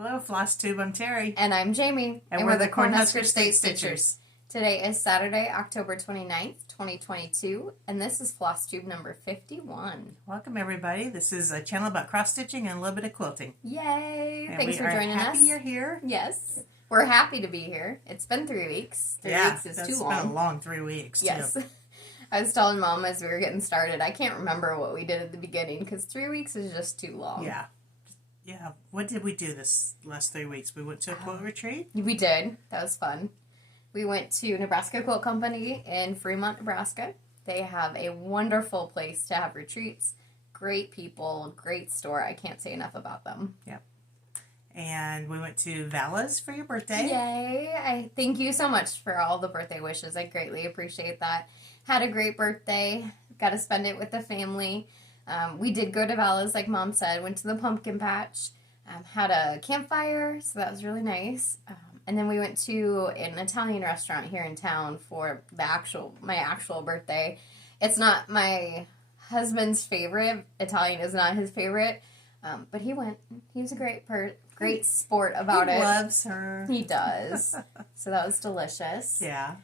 Hello, Flosstube. I'm Terri. And I'm Jamie. And we're the Cornhusker State Stitchers. Today is Saturday, October 29th, 2022, and this is Flosstube number 51. Welcome, everybody. This is a channel about cross-stitching and a little bit of quilting. Yay! And Thanks for joining us. We're happy you're here. Yes. We're happy to be here. It's been 3 weeks. 3 weeks is too long. It's been a long 3 weeks, Yes. too. I was telling Mom as we were getting started, I can't remember what we did at the beginning, because 3 weeks is just too long. Yeah. Yeah. What did we do this last 3 weeks? We went to a quilt retreat? We did. That was fun. We went to Nebraska Quilt Company in Fremont, Nebraska. They have a wonderful place to have retreats. Great people, great store. I can't say enough about them. Yep. And we went to Vala's for your birthday. Yay! I thank you so much for all the birthday wishes. I greatly appreciate that. Had a great birthday. Got to spend it with the family. We did go to Vala's, like Mom said. Went to the pumpkin patch. Had a campfire, so that was really nice. And then we went to an Italian restaurant here in town for my actual birthday. It's not my husband's favorite. Italian is not his favorite. But he went. He was a great sport about it. He loves her. He does. So that was delicious. Yeah.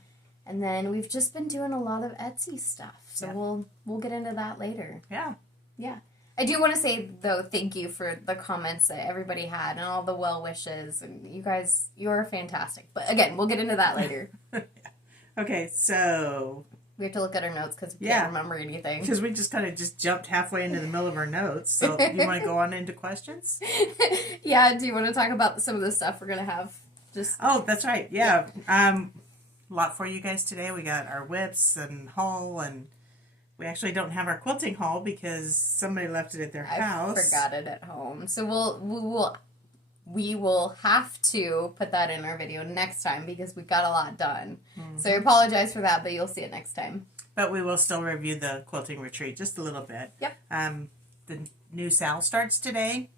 And then we've just been doing a lot of Etsy stuff. So we'll get into that later. Yeah. Yeah. I do want to say, though, thank you for the comments that everybody had and all the well wishes. And you guys, you're fantastic. But again, we'll get into that later. Okay, so We have to look at our notes because we can't remember anything. Because we just kind of jumped halfway into the middle of our notes. So you want to go on into questions? Yeah, do you want to talk about some of the stuff we're going to have? Oh, that's right. Yeah. A lot for you guys today. We got our whips and haul, and we actually don't have our quilting haul because somebody left it at their house. I forgot it at home. So we will have to put that in our video next time because we got a lot done. Mm-hmm. So I apologize for that, but you'll see it next time. But we will still review the quilting retreat just a little bit. Yep. The new SAL starts today.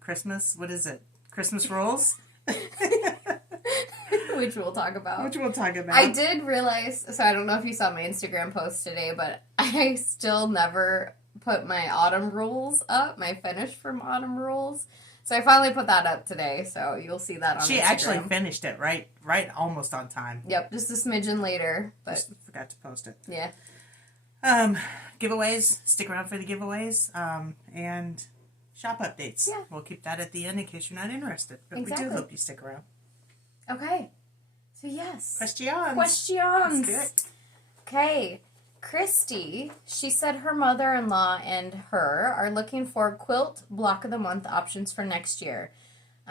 Christmas, what is it? Christmas rolls? Which we'll talk about. I did realize, so I don't know if you saw my Instagram post today, but I still never put my autumn rules up, my finish from autumn rules. So I finally put that up today, so you'll see that on Instagram. She actually finished it right almost on time. Yep, just a smidgen later. But just forgot to post it. Yeah. Giveaways, stick around for the giveaways, and shop updates. Yeah. We'll keep that at the end in case you're not interested. But exactly. We do hope you stick around. Okay. So yes. Questions. Let's do it. Okay. Christy, she said her mother-in-law and her are looking for quilt block of the month options for next year.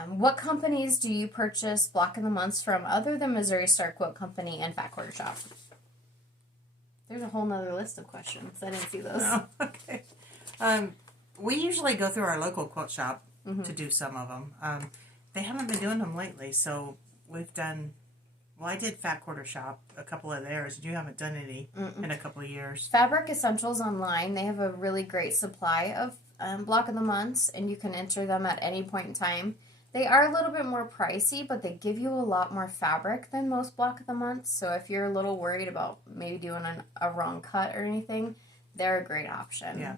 What companies do you purchase block of the months from other than Missouri Star Quilt Company and Fat Quarter Shop? There's a whole nother list of questions. I didn't see those. Oh, okay. We usually go through our local quilt shop to do some of them. They haven't been doing them lately, so we've done... Well, I did Fat Quarter Shop, a couple of theirs. You haven't done any in a couple of years. Fabric Essentials online, they have a really great supply of block of the months, and you can enter them at any point in time. They are a little bit more pricey, but they give you a lot more fabric than most block of the months. So if you're a little worried about maybe doing a wrong cut or anything, they're a great option. Yeah.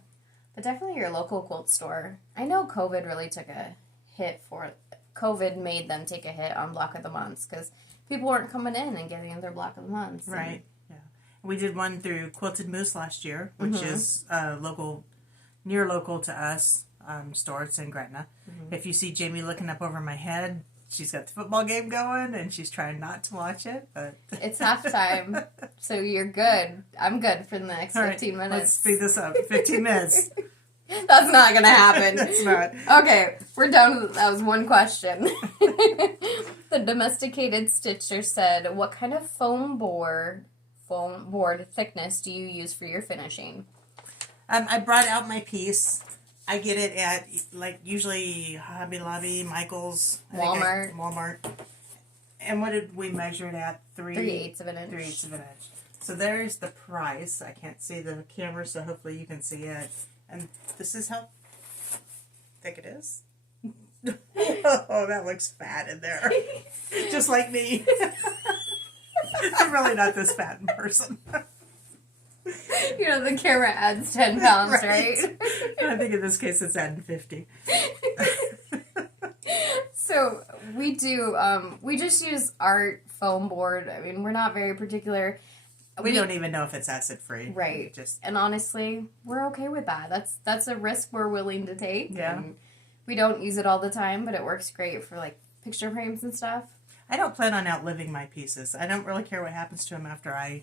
But definitely your local quilt store. I know COVID really took a hit for it. COVID made them take a hit on block of the months because people weren't coming in and getting their block of the months. Right. Yeah. We did one through Quilted Moose last year, which is near local to us store. It's in Gretna. Mm-hmm. If you see Jamie looking up over my head, she's got the football game going and she's trying not to watch it. But it's halftime, so you're good. I'm good for the next 15 minutes. Let's speed this up. 15 minutes. That's not going to happen. That's not. Okay, we're done. That was one question. The domesticated stitcher said, what kind of foam board thickness do you use for your finishing? I brought out my piece. I get it at, usually Hobby Lobby, Michael's. Walmart. And what did we measure it at? 3/8 of an inch. 3/8 of an inch. So there's the price. I can't see the camera, so hopefully you can see it. And this is how thick it is. Oh, that looks fat in there. Just like me. I'm really not this fat in person. You know, the camera adds 10 pounds, right? I think in this case it's adding 50. So we do, we just use art foam board. I mean, we're not very particular. We don't even know if it's acid free. Right. And honestly, we're okay with that. That's a risk we're willing to take. Yeah. And we don't use it all the time, but it works great for like picture frames and stuff. I don't plan on outliving my pieces. I don't really care what happens to them after I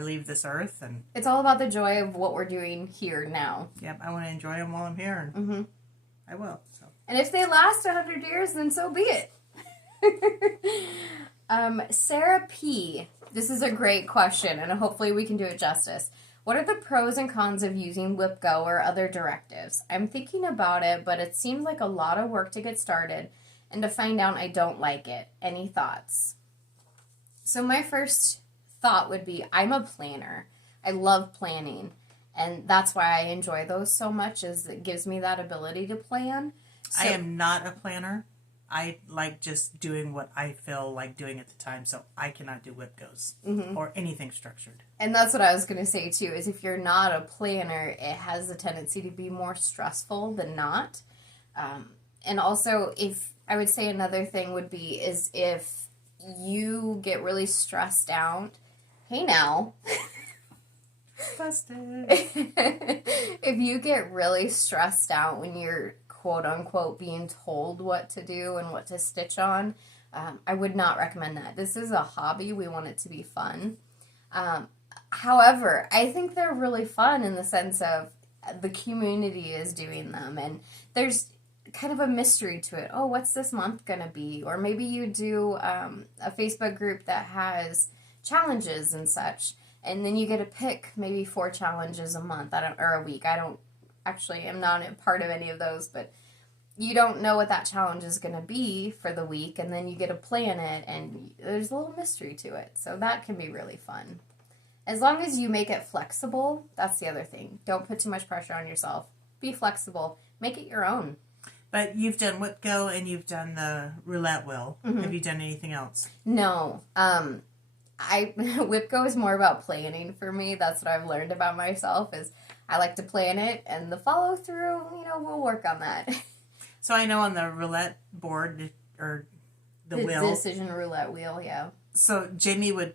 leave this earth. And it's all about the joy of what we're doing here now. Yep, I want to enjoy them while I'm here. And I will. So. And if they last 100 years, then so be it. Sarah P. This is a great question, and hopefully we can do it justice. What are the pros and cons of using WhipGo or other directives? I'm thinking about it, but it seems like a lot of work to get started, and to find out I don't like it. Any thoughts? So my first thought would be, I'm a planner. I love planning, and that's why I enjoy those so much, is it gives me that ability to plan. So, I am not a planner. I like just doing what I feel like doing at the time, so I cannot do WhipGos or anything structured. And that's what I was going to say, too, is if you're not a planner, it has a tendency to be more stressful than not. And also, I would say another thing would be, is if you get really stressed out, hey now. Busted. If you get really stressed out when you're quote-unquote being told what to do and what to stitch on, I would not recommend that. This is a hobby. We want it to be fun. However, I think they're really fun in the sense of the community is doing them, and there's kind of a mystery to it. Oh, what's this month going to be? Or maybe you do a Facebook group that has challenges and such, and then you get to pick maybe 4 challenges a month or a week. I'm not a part of any of those, but you don't know what that challenge is going to be for the week, and then you get to plan it, and there's a little mystery to it. So that can be really fun. As long as you make it flexible, that's the other thing. Don't put too much pressure on yourself. Be flexible. Make it your own. But you've done WhipGo and you've done the roulette wheel. Have you done anything else? No. WhipGo is more about planning for me. That's what I've learned about myself, is I like to plan it, and the follow through, we'll work on that. So I know on the roulette board, or the wheel. Decision roulette wheel, yeah. So Jamie would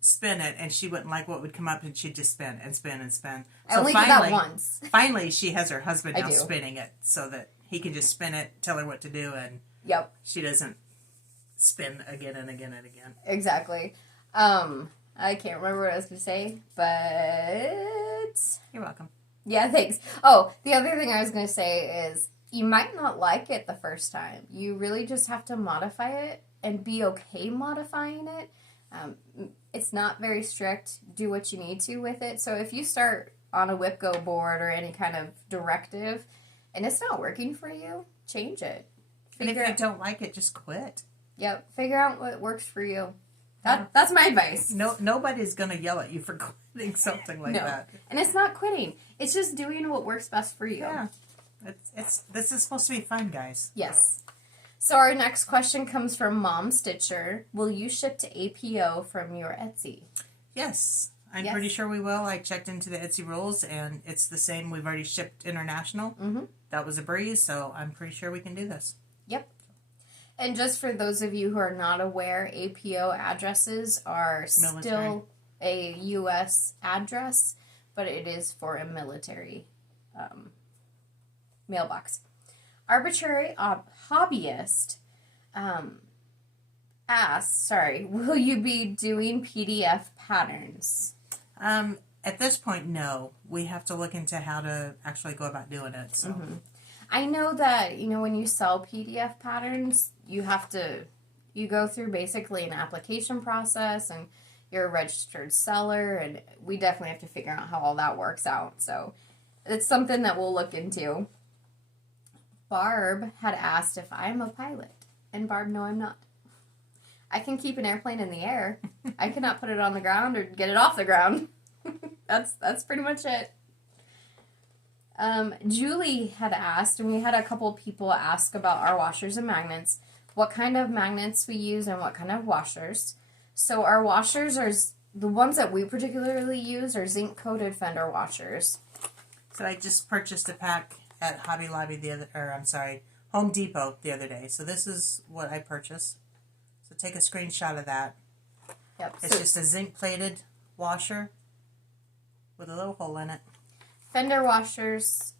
spin it, and she wouldn't like what would come up, and she'd just spin and spin and spin. I only did that once. Finally, she has her husband now spinning it, so that he can just spin it, tell her what to do, and she doesn't spin again and again and again. Exactly. I can't remember what I was going to say, but... You're welcome. Yeah, thanks. Oh, the other thing I was going to say is, you might not like it the first time. You really just have to modify it and be okay modifying it. It's not very strict. Do what you need to with it. So if you start on a WhipGo board or any kind of directive, and it's not working for you, change it. And if you don't like it, just quit. Yep. Figure out what works for you. That's my advice. Nobody's going to yell at you for quitting something like that. And it's not quitting. It's just doing what works best for you. Yeah. This is supposed to be fun, guys. Yes. So our next question comes from Mom Stitcher. Will you ship to APO from your Etsy? Yes. I'm pretty sure we will. I checked into the Etsy rules, and it's the same. We've already shipped international. That was a breeze, so I'm pretty sure we can do this. Yep. And just for those of you who are not aware, APO addresses are still a U.S. address, but it is for a military mailbox. Arbitrary Hobbyist asks, will you be doing PDF patterns? At this point, no. We have to look into how to actually go about doing it. So. I know that, when you sell PDF patterns, you go through basically an application process, and you're a registered seller, and we definitely have to figure out how all that works out. So it's something that we'll look into. Barb had asked if I'm a pilot, and Barb, no, I'm not. I can keep an airplane in the air. I cannot put it on the ground or get it off the ground. That's pretty much it. Julie had asked, and we had a couple people ask about our washers and magnets, what kind of magnets we use and what kind of washers. So our washers are, the ones that we particularly use are zinc-coated fender washers. So I just purchased a pack at Hobby Lobby Home Depot the other day. So this is what I purchased. So take a screenshot of that. Yep. It's just a zinc-plated washer with a little hole in it. Fender washers.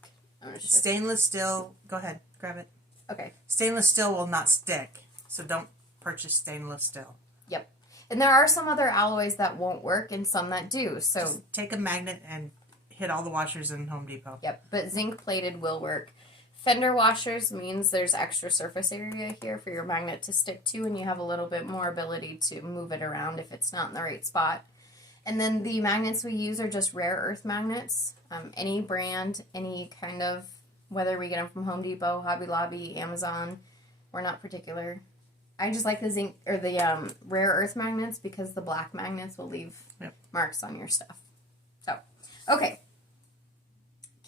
Stainless steel. Go ahead, grab it. Okay. Stainless steel will not stick, so don't purchase stainless steel. Yep. And there are some other alloys that won't work and some that do. So just take a magnet and hit all the washers in Home Depot. Yep, but zinc plated will work. Fender washers means there's extra surface area here for your magnet to stick to, and you have a little bit more ability to move it around if it's not in the right spot. And then the magnets we use are just rare earth magnets. Any brand, any kind of, whether we get them from Home Depot, Hobby Lobby, Amazon, we're not particular. I just like the zinc or the rare earth magnets because the black magnets will leave marks on your stuff. So, okay.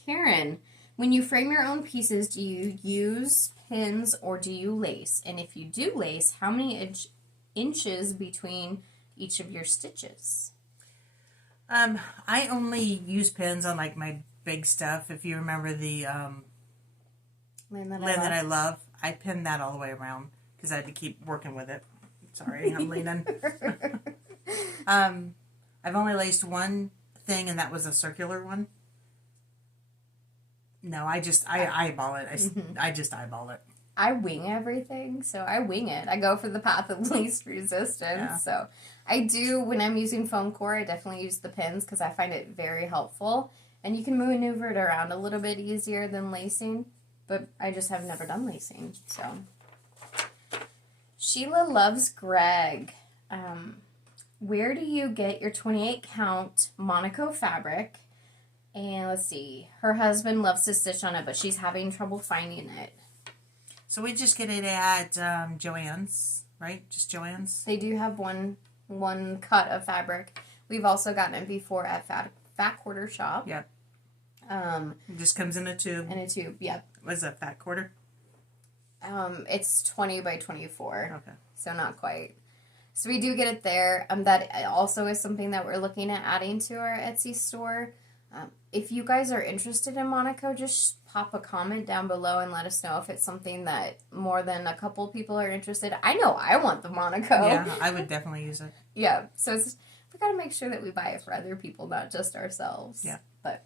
Karen, when you frame your own pieces, do you use pins or do you lace? And if you do lace, how many inches between each of your stitches? I only use pins on like my big stuff. If you remember the Land That I Love, I pinned that all the way around because I had to keep working with it. Sorry, I'm leaning. I've only laced one thing, and that was a circular one. No, I eyeball it. I just eyeball it. I wing everything, so I wing it. I go for the path of least resistance. Yeah. So I do, when I'm using foam core, I definitely use the pins because I find it very helpful. And you can maneuver it around a little bit easier than lacing, but I just have never done lacing. So Sheila loves Greg. Where do you get your 28 count Monaco fabric? And let's see, her husband loves to stitch on it, but she's having trouble finding it. So we just get it at Joann's, right? Just Joann's? They do have one cut of fabric. We've also gotten it before at Fat Quarter Shop. Yep. It just comes in a tube. In a tube, yep. What is that, Fat Quarter? It's 20 by 24. Okay. So not quite. So we do get it there. That also is something that we're looking at adding to our Etsy store. If you guys are interested in Monaco, just pop a comment down below and let us know if it's something that more than a couple people are interested. I know I want the Monaco. Yeah, I would definitely use it. Yeah, so we got to make sure that we buy it for other people, not just ourselves. Yeah. But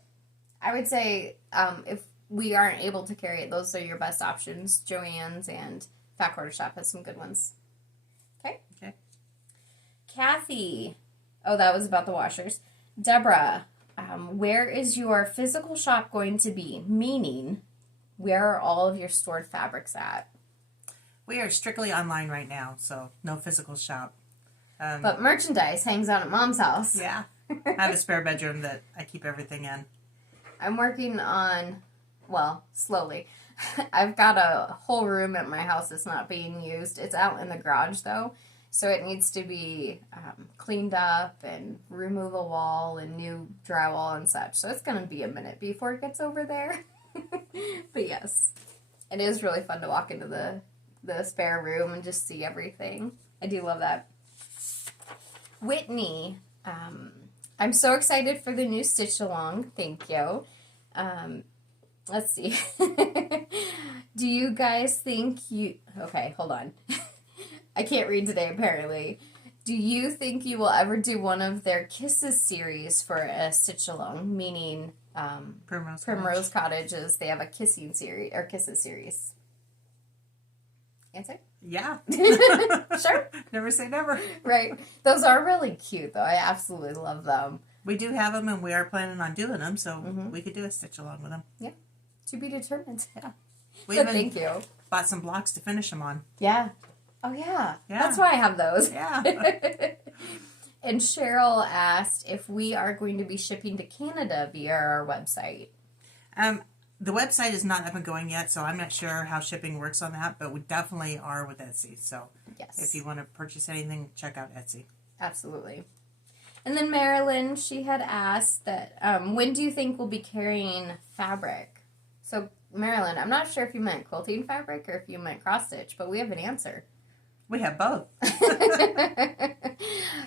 I would say if we aren't able to carry it, those are your best options. Joann's and Fat Quarter Shop has some good ones. Okay? Okay. Kathy. Oh, that was about the washers. Deborah. Where is your physical shop going to be? Meaning, where are all of your stored fabrics at? We are strictly online right now, so no physical shop. But merchandise hangs out at Mom's house. Yeah. I have a spare bedroom that I keep everything in. I'm working on, well, slowly. I've got a whole room at my house that's not being used. It's out in the garage, though. So it needs to be cleaned up and remove a wall and new drywall and such. So it's going to be a minute before it gets over there. But yes, it is really fun to walk into the spare room and just see everything. I do love that. Whitney, I'm so excited for the new Stitch Along. Thank you. Let's see. Do you guys think okay, hold on. I can't read today, apparently. Do you think you will ever do one of their Kisses series for a Stitch Along? Meaning, Primrose Cottages, they have a kissing series, or Kisses series. Answer? Yeah. Sure. Never say never. Right. Those are really cute, though. I absolutely love them. We do have them, and we are planning on doing them, so we could do a Stitch Along with them. Yeah. To be determined. Yeah. Thank you. Bought some blocks to finish them on. Yeah. Oh, yeah. That's why I have those. Yeah. And Cheryl asked if we are going to be shipping to Canada via our website. The website is not up and going yet, so I'm not sure how shipping works on that, but we definitely are with Etsy. So yes, if you want to purchase anything, check out Etsy. Absolutely. And then Marilyn, she had asked that when do you think we'll be carrying fabric? So Marilyn, I'm not sure if you meant quilting fabric or if you meant cross stitch, but we have an answer. We have both.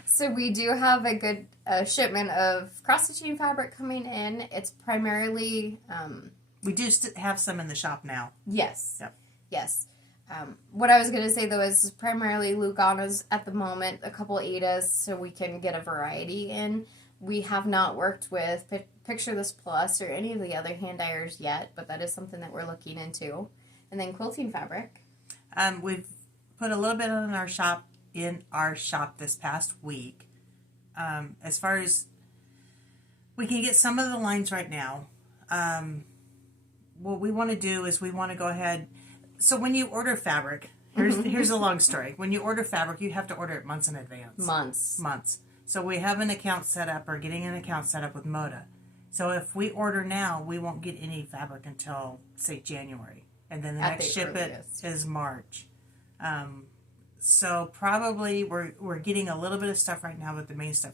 So we do have a good shipment of cross-stitching fabric coming in. It's primarily... we do have some in the shop now. Yes. Yep. Yes. What I was going to say, though, is primarily Luganas at the moment, a couple Adas, so we can get a variety in. We have not worked with Picture This Plus or any of the other hand dyers yet, but that is something that we're looking into. And then quilting fabric. We've put a little bit in our shop this past week. As far as we can get some of the lines right now. What we want to do is we want to go ahead. So when you order fabric, here's a long story. When you order fabric, you have to order it months in advance. Months. So we have an account set up, or getting an account set up with Moda. So if we order now, we won't get any fabric until, say, January. And then the next shipment is March. So probably we're getting a little bit of stuff right now, but the main stuff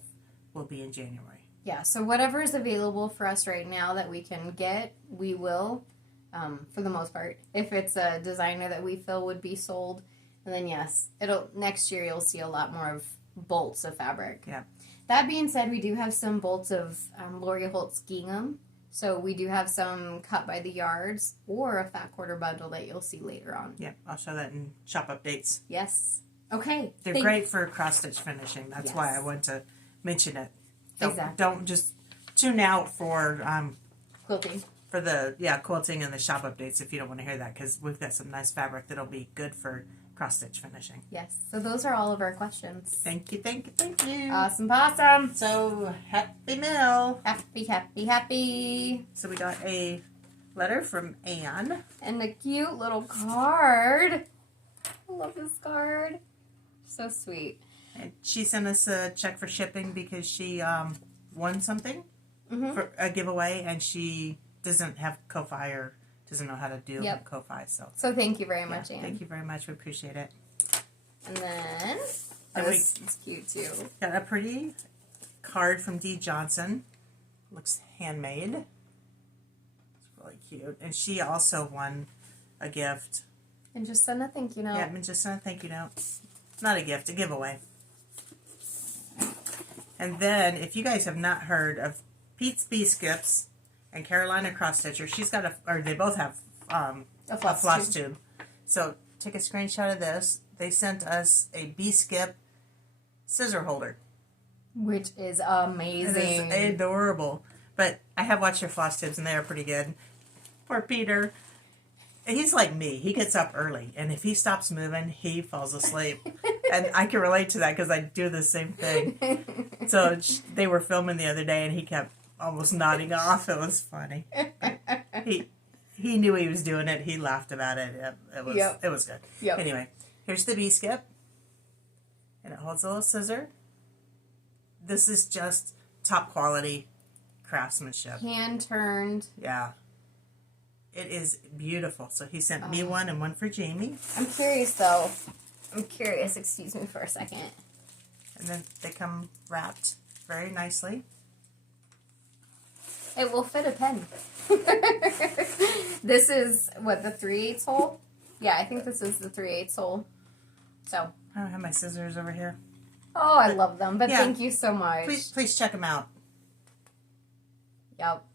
will be in January. Yeah, so whatever is available for us right now that we can get, we will, for the most part. If it's a designer that we feel would be sold, and then yes, next year you'll see a lot more of bolts of fabric. Yeah. That being said, we do have some bolts of Lori Holt's gingham. So we do have some cut by the yards or a fat quarter bundle that you'll see later on. Yeah, I'll show that in shop updates. Yes. Okay. They're great for cross-stitch finishing. That's why I want to mention it. Don't just tune out for quilting. For the quilting and the shop updates if you don't want to hear that, because we've got some nice fabric that'll be good for cross-stitch finishing. Yes. So those are all of our questions. Thank you. Awesome possum. So, happy mail. Happy. So we got a letter from Anne. And a cute little card. I love this card. So sweet. And she sent us a check for shipping because she won something for a giveaway, and she doesn't have Ko-Fi or doesn't know how to do Ko-Fi. So thank you very much, Anne. Thank you very much. We appreciate it. And then, this is cute too. Got a pretty card from Dee Johnson. Looks handmade. It's really cute. And she also won a gift. And just send a thank you note. Yeah, and just send a thank you note. Not a gift, a giveaway. And then, if you guys have not heard of Pete's Bee Skips and Carolina Cross Stitcher, they both have a floss tube. So take a screenshot of this. They sent us a bee skip scissor holder, which is amazing. It is adorable. But I have watched your floss tubes, and they are pretty good. Poor Peter. He's like me. He gets up early, and if he stops moving, he falls asleep. And I can relate to that because I do the same thing. So they were filming the other day, and he kept almost nodding off. It was funny. He knew he was doing it. He laughed about it. It was good. Yep. Anyway, here's the bee skip, and it holds a little scissor. This is just top quality craftsmanship. Hand turned. Yeah. It is beautiful. So he sent me one and one for Jamie. I'm curious, though. Excuse me for a second. And then they come wrapped very nicely. It will fit a pen. This is, what, the 3/8 hole? Yeah, I think this is the 3/8 hole. So. I don't have my scissors over here. Oh, I love them. But thank you so much. Please check them out. Yep.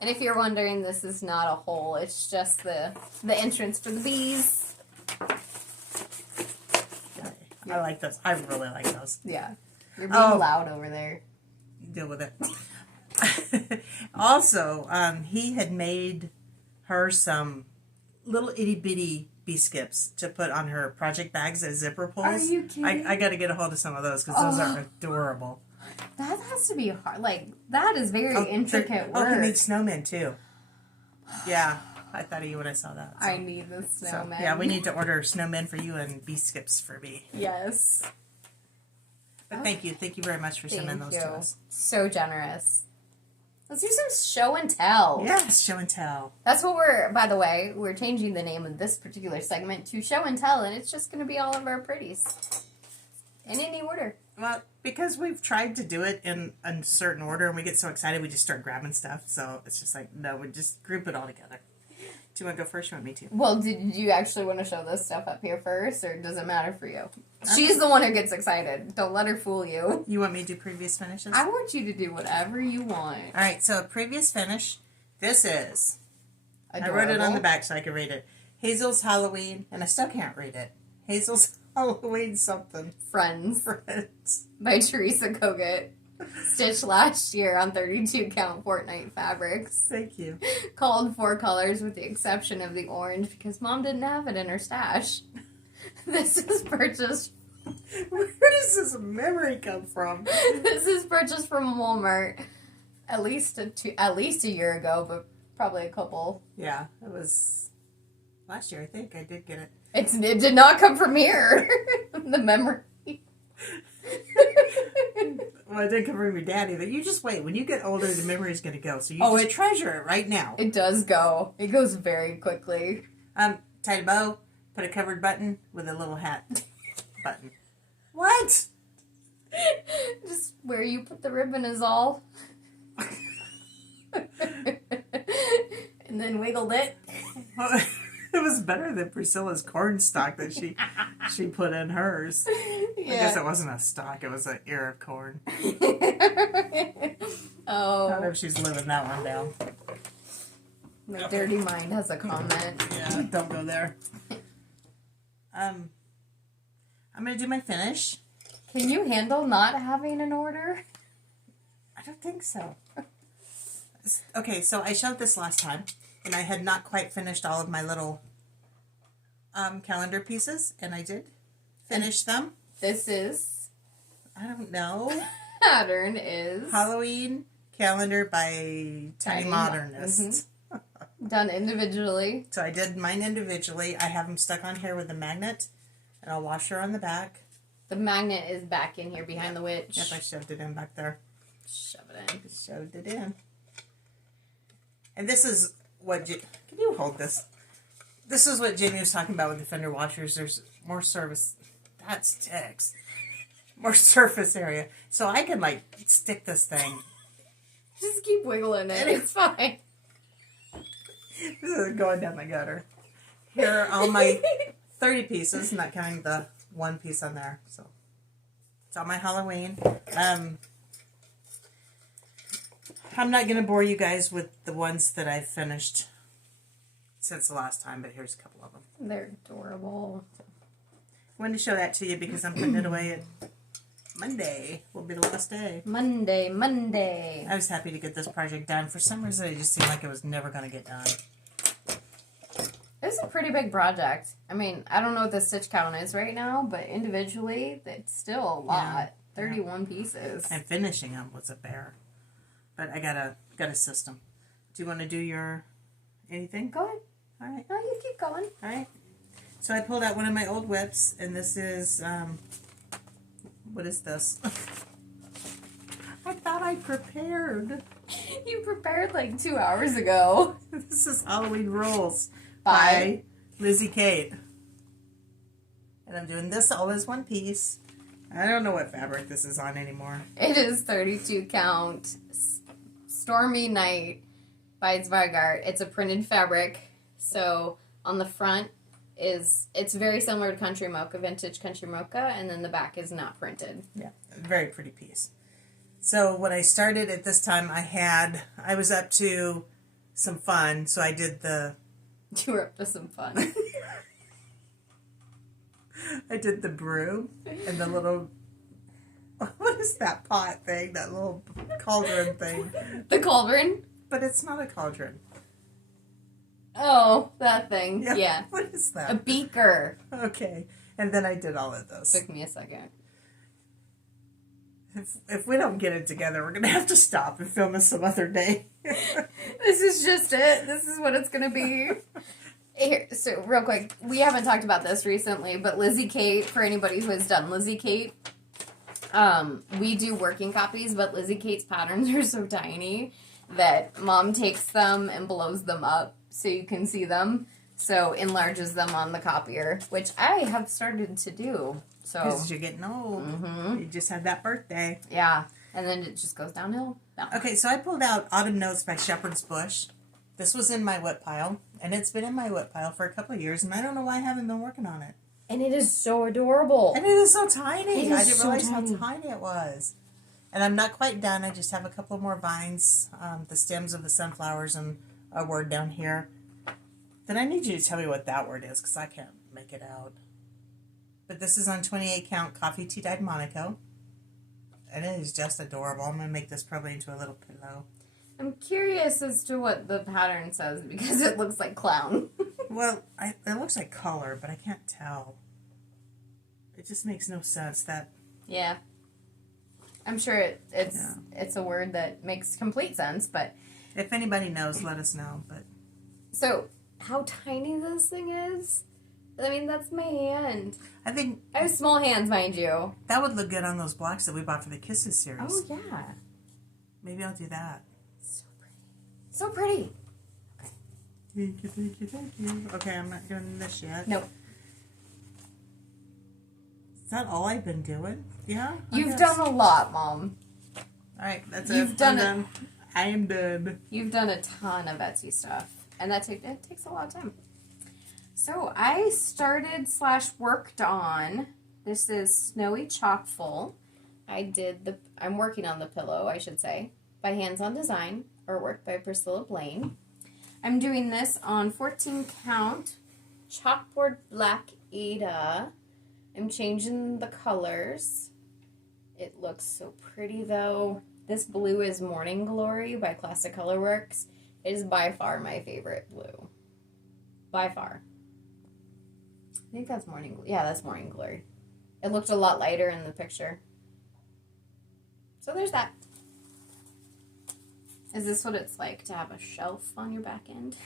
And if you're wondering, this is not a hole. It's just the entrance for the bees. I like those. I really like those. Yeah. You're being loud over there. Deal with it. Also, he had made her some little itty bitty bee skips to put on her project bags as zipper pulls. Are you kidding? I got to get a hold of some of those because those are adorable. That has to be hard. Like, that is very intricate work. Oh, he needs snowmen too. Yeah, I thought of you when I saw that. So. I need the snowmen. So, yeah, we need to order snowmen for you and bee skips for me. Yes. But thank you very much for sending those to us. So generous. Let's do some show and tell. Yes, show and tell. That's what by the way, we're changing the name of this particular segment to show and tell, and it's just going to be all of our pretties. In any order. Well, because we've tried to do it in a certain order, and we get so excited we just start grabbing stuff, so it's just like, no, we just group it all together. Do you want to go first? You want me to? Well, did you actually want to show this stuff up here first, or does it matter for you? She's the one who gets excited. Don't let her fool you. You want me to do previous finishes? I want you to do whatever you want. All right, so previous finish, this is... Adorable. I wrote it on the back so I could read it. Hazel's Halloween, and I still can't read it. Hazel's Halloween something. Friends Friends. by Teresa Kogut. Stitched last year on 32 count Fortnite fabrics. Thank you. Called 4 colors with the exception of the orange because Mom didn't have it in her stash. This is purchased. Where does this memory come from? This is purchased from Walmart at least a year ago, but probably a couple. Yeah, it was last year, I think. I did get it. It did not come from here. The memory. Well, it did come from your daddy, but you just wait. When you get older, the memory's going to go. So you just treasure it right now. It does go. It goes very quickly. Tie a bow, put a covered button with a little hat button. What? Just where you put the ribbon is all. And then wiggled it. Well, it was better than Priscilla's corn stalk that she put in hers. Yeah. I guess it wasn't a stalk, it was an ear of corn. Oh. I don't know if she's living that one down. My dirty mind has a comment. Yeah, don't go there. I'm going to do my finish. Can you handle not having an order? I don't think so. Okay, so I showed this last time, and I had not quite finished all of my little calendar pieces, and I did finish them. This is... I don't know. Pattern is... Halloween calendar by Tiny Modernist. Mm-hmm. Done individually. So I did mine individually. I have them stuck on here with a magnet, and I'll wash her on the back. The magnet is back in here behind the witch. Yep, I shoved it in back there. Shove it in. Shoved it in. And this is what... Can you hold this? This is what Jamie was talking about with the fender washers. There's more service... That sticks. More surface area. So I can, like, stick this thing. Just keep wiggling it. It's fine. This is going down the gutter. Here are all my 30 pieces, not counting the one piece on there. So it's all my Halloween. I'm not going to bore you guys with the ones that I've finished since the last time, but here's a couple of them. They're adorable. I wanted to show that to you because I'm putting it away at Monday. Will be the last day. Monday. I was happy to get this project done. For some reason, it just seemed like it was never going to get done. It's a pretty big project. I mean, I don't know what the stitch count is right now, but individually, it's still a lot. Yeah. 31 pieces. And finishing them was a bear. But I got a system. Do you want to do your anything? Go ahead. All right. No, you keep going. All right. So I pulled out one of my old whips, and this is what is this? I thought I prepared. You prepared like 2 hours ago. This is Halloween Rolls by Lizzie Kate. And I'm doing this all as one piece. I don't know what fabric this is on anymore. It is 32 count Stormy Night by Zweigart. It's a printed fabric. So on the front it's very similar to Country Mocha, vintage Country Mocha, and then the back is not printed. Yeah, very pretty piece. So when I started at this time, I was up to some fun, so I did the... You were up to some fun. I did the broom and the little... What is that pot thing? That little cauldron thing? The cauldron? But it's not a cauldron. Oh, that thing. Yeah. What is that? A beaker. Okay. And then I did all of this. Took me a second. If we don't get it together, we're going to have to stop and film this some other day. This is just it. This is what it's going to be. Here, so, real quick, we haven't talked about this recently, but Lizzie Kate, for anybody who has done Lizzie Kate, we do working copies, but Lizzie Kate's patterns are so tiny that Mom takes them and blows them up so you can see them. So, enlarges them on the copier, which I have started to do. So, because you're getting old. Mm-hmm. You just had that birthday. Yeah. And then it just goes downhill. No. Okay, so I pulled out Autumn Notes by Shepherd's Bush. This was in my whip pile, and it's been in my whip pile for a couple of years, and I don't know why I haven't been working on it. And it is so adorable. And it is so tiny. I didn't realize tiny. how tiny it was. And I'm not quite done. I just have a couple more vines, the stems of the sunflowers, and a word down here. Then I need you to tell me what that word is, because I can't make it out. But this is on 28 count coffee tea dyed Monaco. And it is just adorable. I'm going to make this probably into a little pillow. I'm curious as to what the pattern says because it looks like clown. Well, it looks like color, but I can't tell. It just makes no sense. That Yeah. I'm sure it's a word that makes complete sense, but... If anybody knows, let us know. But So, how tiny this thing is? I mean, that's my hand. I think... I have small hands, mind you. That would look good on those blocks that we bought for the Kisses series. Oh, yeah. Maybe I'll do that. So pretty. So pretty. Thank you, thank you, thank you. Okay, I'm not doing this yet. Nope. Is that all I've been doing? Yeah? You've done a lot, Mom. Alright, that's You've it. done I'm done. I am done. You've done a ton of Etsy stuff. And it takes a lot of time. So, I started/worked on, this is Snowy Chockful. I'm working on the pillow, I should say, by Hands On Design, artwork by Priscilla Blaine. I'm doing this on 14 count chalkboard black Ada. I'm changing the colors. It looks so pretty though. This blue is Morning Glory by Classic Colorworks. It is by far my favorite blue. By far. I think that's Morning Glory. Yeah, that's Morning Glory. It looked a lot lighter in the picture. So there's that. Is this what it's like to have a shelf on your back end?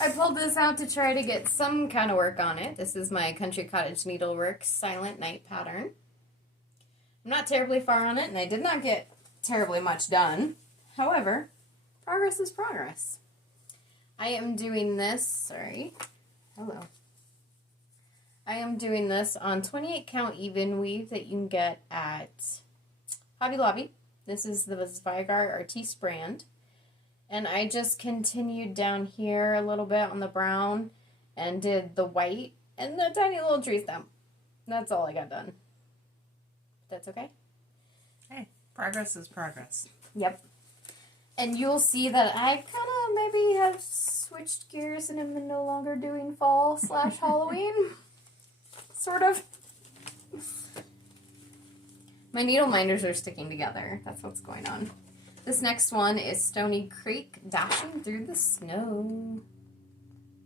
I pulled this out to try to get some kind of work on it. This is my Country Cottage Needleworks Silent Night pattern. I'm not terribly far on it, and I did not get terribly much done. However, progress is progress. I am doing this, hello. I am doing this on 28 count even weave that you can get at Hobby Lobby. This is the Zweigart Artiste brand. And I just continued down here a little bit on the brown and did the white and the tiny little tree stem. That's all I got done. That's okay? Hey, progress is progress. Yep. And you'll see that I kind of maybe have switched gears and am no longer doing fall/Halloween. Sort of. My needle minders are sticking together. That's what's going on. This next one is Stony Creek Dashing Through the Snow.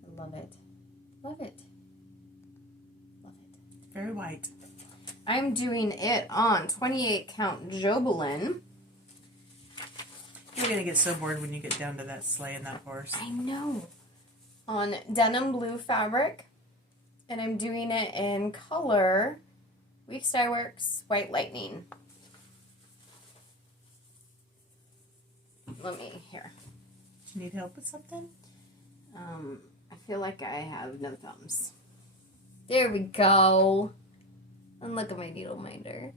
I love it. Love it. Love it. Very white. I'm doing it on 28 count Jobelin. You're going to get so bored when you get down to that sleigh and that horse. I know. On denim blue fabric. And I'm doing it in color Weeks Dye Works White Lightning. Let me, here. Do you need help with something? I feel like I have no thumbs. There we go. And look at my needle minder.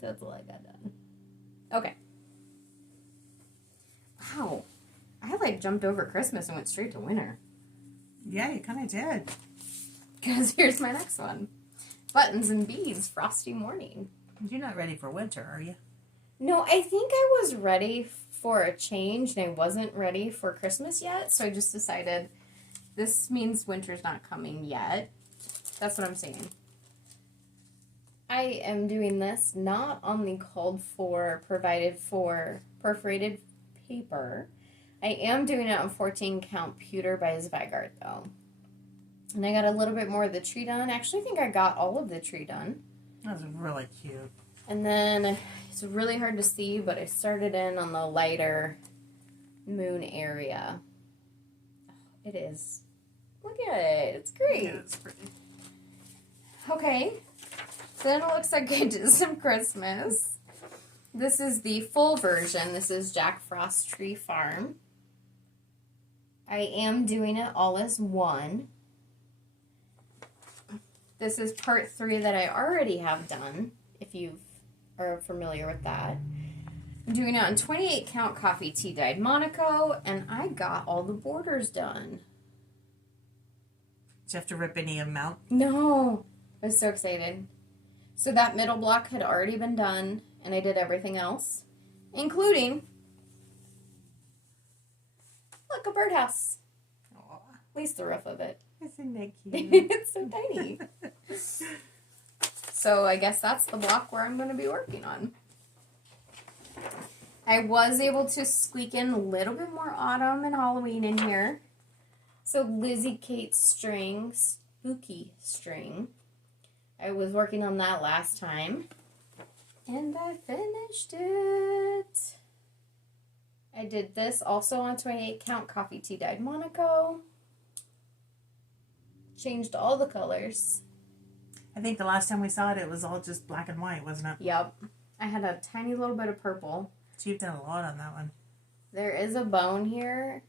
That's all I got done. Okay. Wow. I jumped over Christmas and went straight to winter. Yeah, you kind of did. Because here's my next one. Buttons and Beads, Frosty Morning. You're not ready for winter, are you? No, I think I was ready for a change, and I wasn't ready for Christmas yet, so I just decided this means winter's not coming yet. That's what I'm saying. I am doing this not on the called for, provided for perforated paper. I am doing it on 14 count pewter by Zweigart, though. And I got a little bit more of the tree done. Actually, I think I got all of the tree done. That was really cute. And then, it's really hard to see, but I started in on the lighter moon area. Oh, it is. Look at it. It's great. Yeah, it's pretty. Okay. Then it looks like I did some Christmas. This is the full version. This is Jack Frost Tree Farm. I am doing it all as one. This is part 3 that I already have done, if you are familiar with that. I'm doing it on 28 count coffee tea dyed Monaco, and I got all the borders done. Did you have to rip any of them out? No! I was so excited. So that middle block had already been done, and I did everything else, including Look, a birdhouse. Aw, At least the roof of it. isn't that cute? It's so tiny. So I guess that's the block where I'm going to be working on. I was able to squeak in a little bit more autumn and Halloween in here. So Lizzie Kate's string, spooky string. I was working on that last time. And I finished it. I did this also on 28 count coffee tea dyed Monaco. Changed all the colors. I think the last time we saw it, it was all just black and white, wasn't it? Yep. I had a tiny little bit of purple. So you've done a lot on that one. There is a bone here.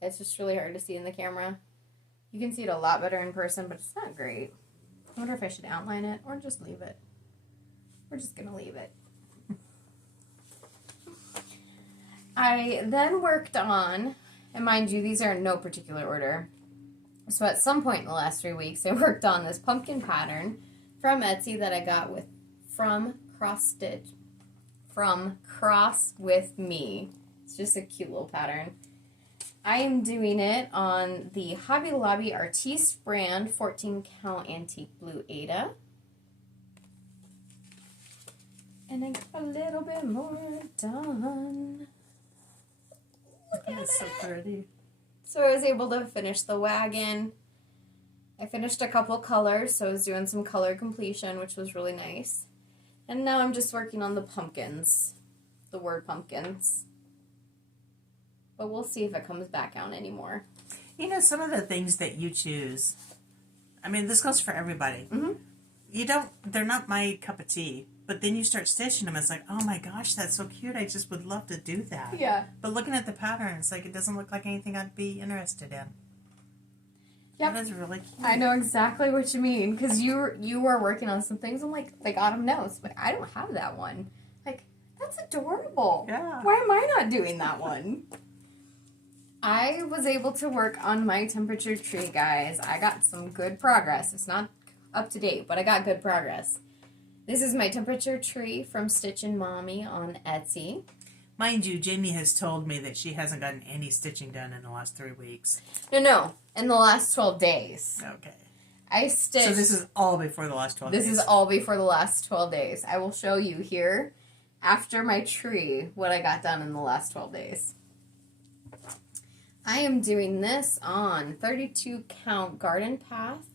It's just really hard to see in the camera. You can see it a lot better in person, but it's not great. I wonder if I should outline it or just leave it. We're just going to leave it. I then worked on, and mind you, these are in no particular order. So at some point in the last 3 weeks, I worked on this pumpkin pattern from Etsy that I got from Cross With Me. It's just a cute little pattern. I am doing it on the Hobby Lobby Artiste brand 14 count antique blue Ada. And I got a little bit more done. Look at It's so pretty. So I was able to finish the wagon. I finished a couple colors, so I was doing some color completion, which was really nice. And now I'm just working on the pumpkins. The word pumpkins. But we'll see if it comes back out anymore. You know, some of the things that you choose, I mean, this goes for everybody. Mm-hmm. They're not my cup of tea. But then you start stitching them, it's like, oh my gosh, that's so cute. I just would love to do that. Yeah. But looking at the pattern, it's like, it doesn't look like anything I'd be interested in. Yep. That is really cute. I know exactly what you mean, because you were working on some things. I'm like Autumn knows, but I don't have that one. Like, that's adorable. Yeah. Why am I not doing that one? I was able to work on my temperature tree, guys. I got some good progress. It's not up to date, but I got good progress. This is my temperature tree from Stitchin' Mommy on Etsy. Mind you, Jamie has told me that she hasn't gotten any stitching done in the last 3 weeks. No. In the last 12 days. Okay. I stitched... So this is all before the last 12 days? This is all before the last 12 days. I will show you here, after my tree, what I got done in the last 12 days. I am doing this on 32 count Garden Path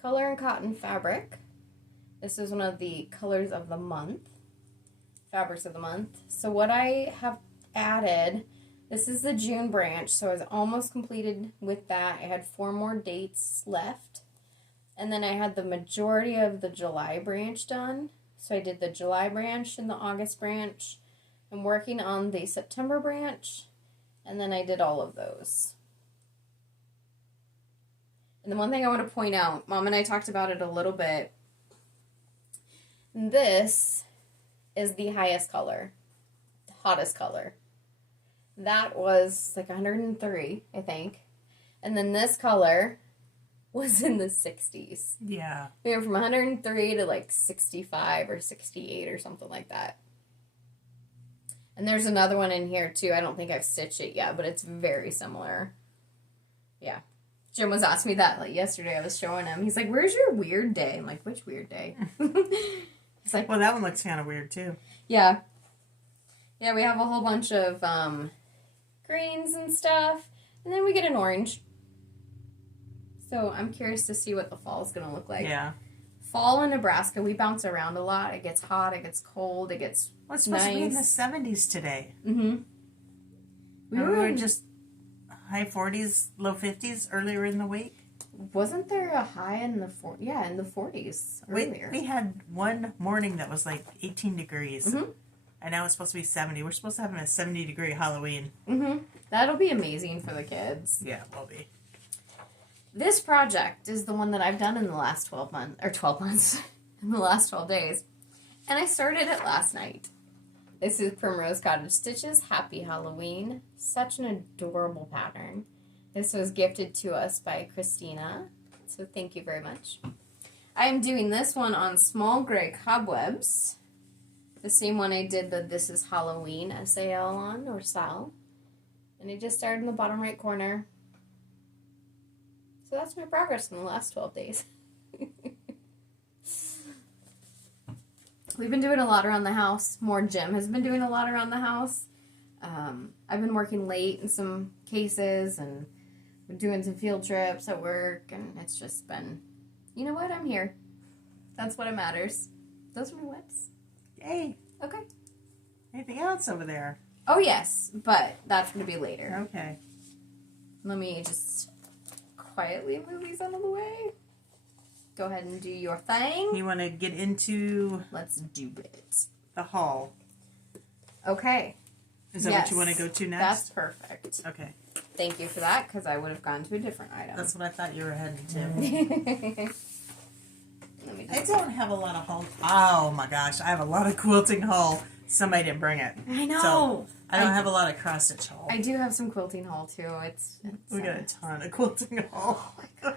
color and cotton fabric. This is one of the colors of the month, fabrics of the month. So what I have added, this is the June branch, so I was almost completed with that. I had 4 more dates left. And then I had the majority of the July branch done. So I did the July branch and the August branch. I'm working on the September branch, and then I did all of those. And the one thing I want to point out, Mom and I talked about it a little bit. This is the highest color, the hottest color. That was like 103, I think. And then this color was in the 60s. Yeah. We went from 103 to like 65 or 68 or something like that. And there's another one in here too. I don't think I've stitched it yet, but it's very similar. Yeah. Jim was asking me that like yesterday. I was showing him. He's like, "Where's your weird day?" I'm like, "Which weird day?" It's like, well, that one looks kind of weird too. Yeah. Yeah, we have a whole bunch of greens and stuff. And then we get an orange. So I'm curious to see what the fall is going to look like. Yeah. Fall in Nebraska, we bounce around a lot. It gets hot, it gets cold, it gets Well, it's supposed nice. to be in the 70s today. Mm-hmm. We were just high 40s, low 50s earlier in the week. Wasn't there a high in the in the 40s earlier? We had one morning that was like 18 degrees. Mm-hmm. And now it's supposed to be 70. We're supposed to have a 70-degree Halloween. Mm-hmm. That'll be amazing for the kids. Yeah, it will be. This project is the one that I've done in the last 12 months, in the last 12 days. And I started it last night. This is Primrose Cottage Stitches Happy Halloween. Such an adorable pattern. This was gifted to us by Christina, so thank you very much. I am doing this one on small gray cobwebs. The same one I did the This is Halloween SAL on, or SAL. And I just started in the bottom right corner. So that's my progress in the last 12 days. We've been doing a lot around the house. More Jim has been doing a lot around the house. I've been working late in some cases and we're doing some field trips at work, and it's just been, you know what, I'm here. That's what it matters. Those are my whips. Yay. Okay. Anything else over there? Oh, yes, but that's going to be later. Okay. Let me just quietly move these out of the way. Go ahead and do your thing. You want to get into... Let's do it. The haul. Okay. Is that what you want to go to next? That's perfect. Okay. Thank you for that, because I would have gone to a different item. That's what I thought you were heading to. Let me I don't have a lot of haul. Oh my gosh, I have a lot of quilting haul. Somebody didn't bring it. I know. So I don't have a lot of cross stitch haul. I do have some quilting haul too. We got a ton of quilting haul. Oh my god.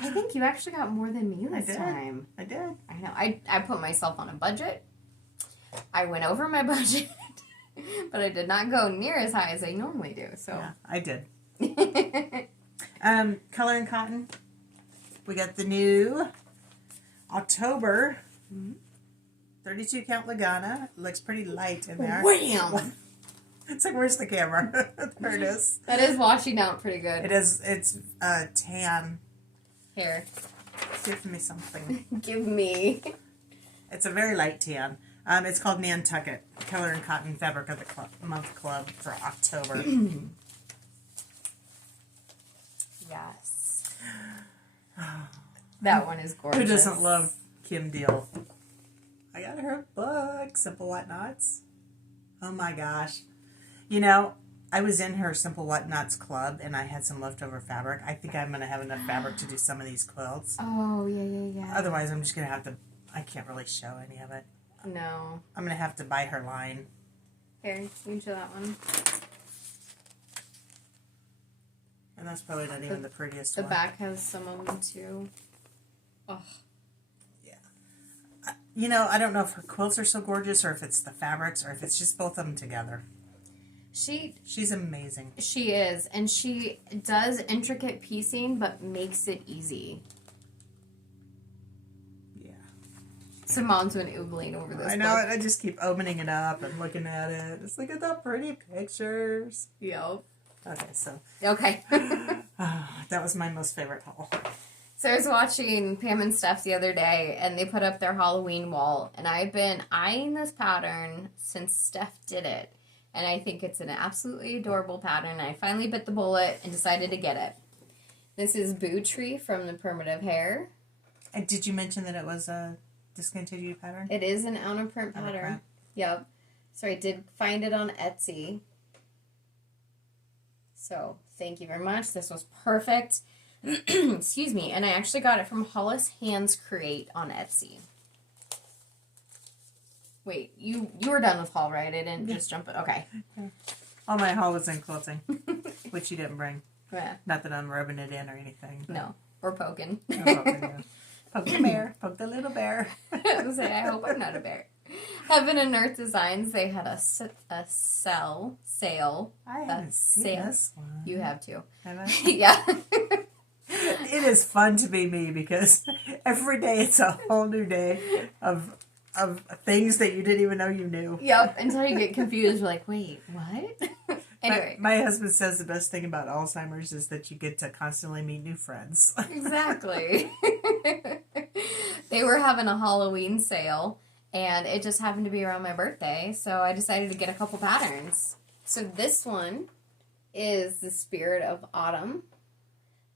I think you actually got more than me this time. I did. I know. I put myself on a budget. I went over my budget. But I did not go near as high as I normally do. So yeah, I did. Color and cotton. We got the new October 32 count Lagana. It looks pretty light in there. Wham! It's like, where's the camera? There it is. That is washing out pretty good. It is. It's tan. Here. Give me something. Give me. It's a very light tan. It's called Nantucket, Color and Cotton Fabric of the Month Club for October. Yes. That one is gorgeous. Who doesn't love Kim Deal? I got her book, Simple What Knots. Oh my gosh. You know, I was in her Simple What Knots club and I had some leftover fabric. I think I'm going to have enough fabric to do some of these quilts. Oh, yeah. Otherwise, I'm just going to have to, I can't really show any of it. No. I'm going to have to buy her line. Here, you can show that one. And that's probably not even the prettiest The one. back has some of them too. Oh. Yeah. You know, I don't know if her quilts are so gorgeous or if it's the fabrics or if it's just both of them together. She's amazing. She is. And she does intricate piecing, but makes it easy. So Mom's been oogling over this I know book. it. I just keep opening it up and looking at it. Just look at the pretty pictures. Yep. Okay, so. Okay. That was my most favorite haul. So I was watching Pam and Steph the other day, and they put up their Halloween wall, and I've been eyeing this pattern since Steph did it. And I think it's an absolutely adorable pattern. I finally bit the bullet and decided to get it. This is Boo Tree from the Primitive Hair. And did you mention that it was a discontinued pattern? It is an out of print pattern. Okay. Yep. So I did find it on Etsy. So thank you very much. This was perfect. Excuse me. And I actually got it from Hollis Hands Create on Etsy. Wait, you were done with haul, right? I didn't just jump it. Okay. All my haul was in quilting, which you didn't bring. Yeah. Not that I'm rubbing it in or anything. No. Or poking. No poking, yeah. Poke the bear. Poke the little bear. I hope I'm not a bear. Heaven and Earth Designs, they had a sale. I haven't seen this one. You have to. Have I? Yeah. It is fun to be me because every day it's a whole new day of things that you didn't even know you knew. Yep, until you get confused. You're like, wait, what? Anyway. My husband says the best thing about Alzheimer's is that you get to constantly meet new friends. Exactly. They were having a Halloween sale, and it just happened to be around my birthday, so I decided to get a couple patterns. So this one is The Spirit of Autumn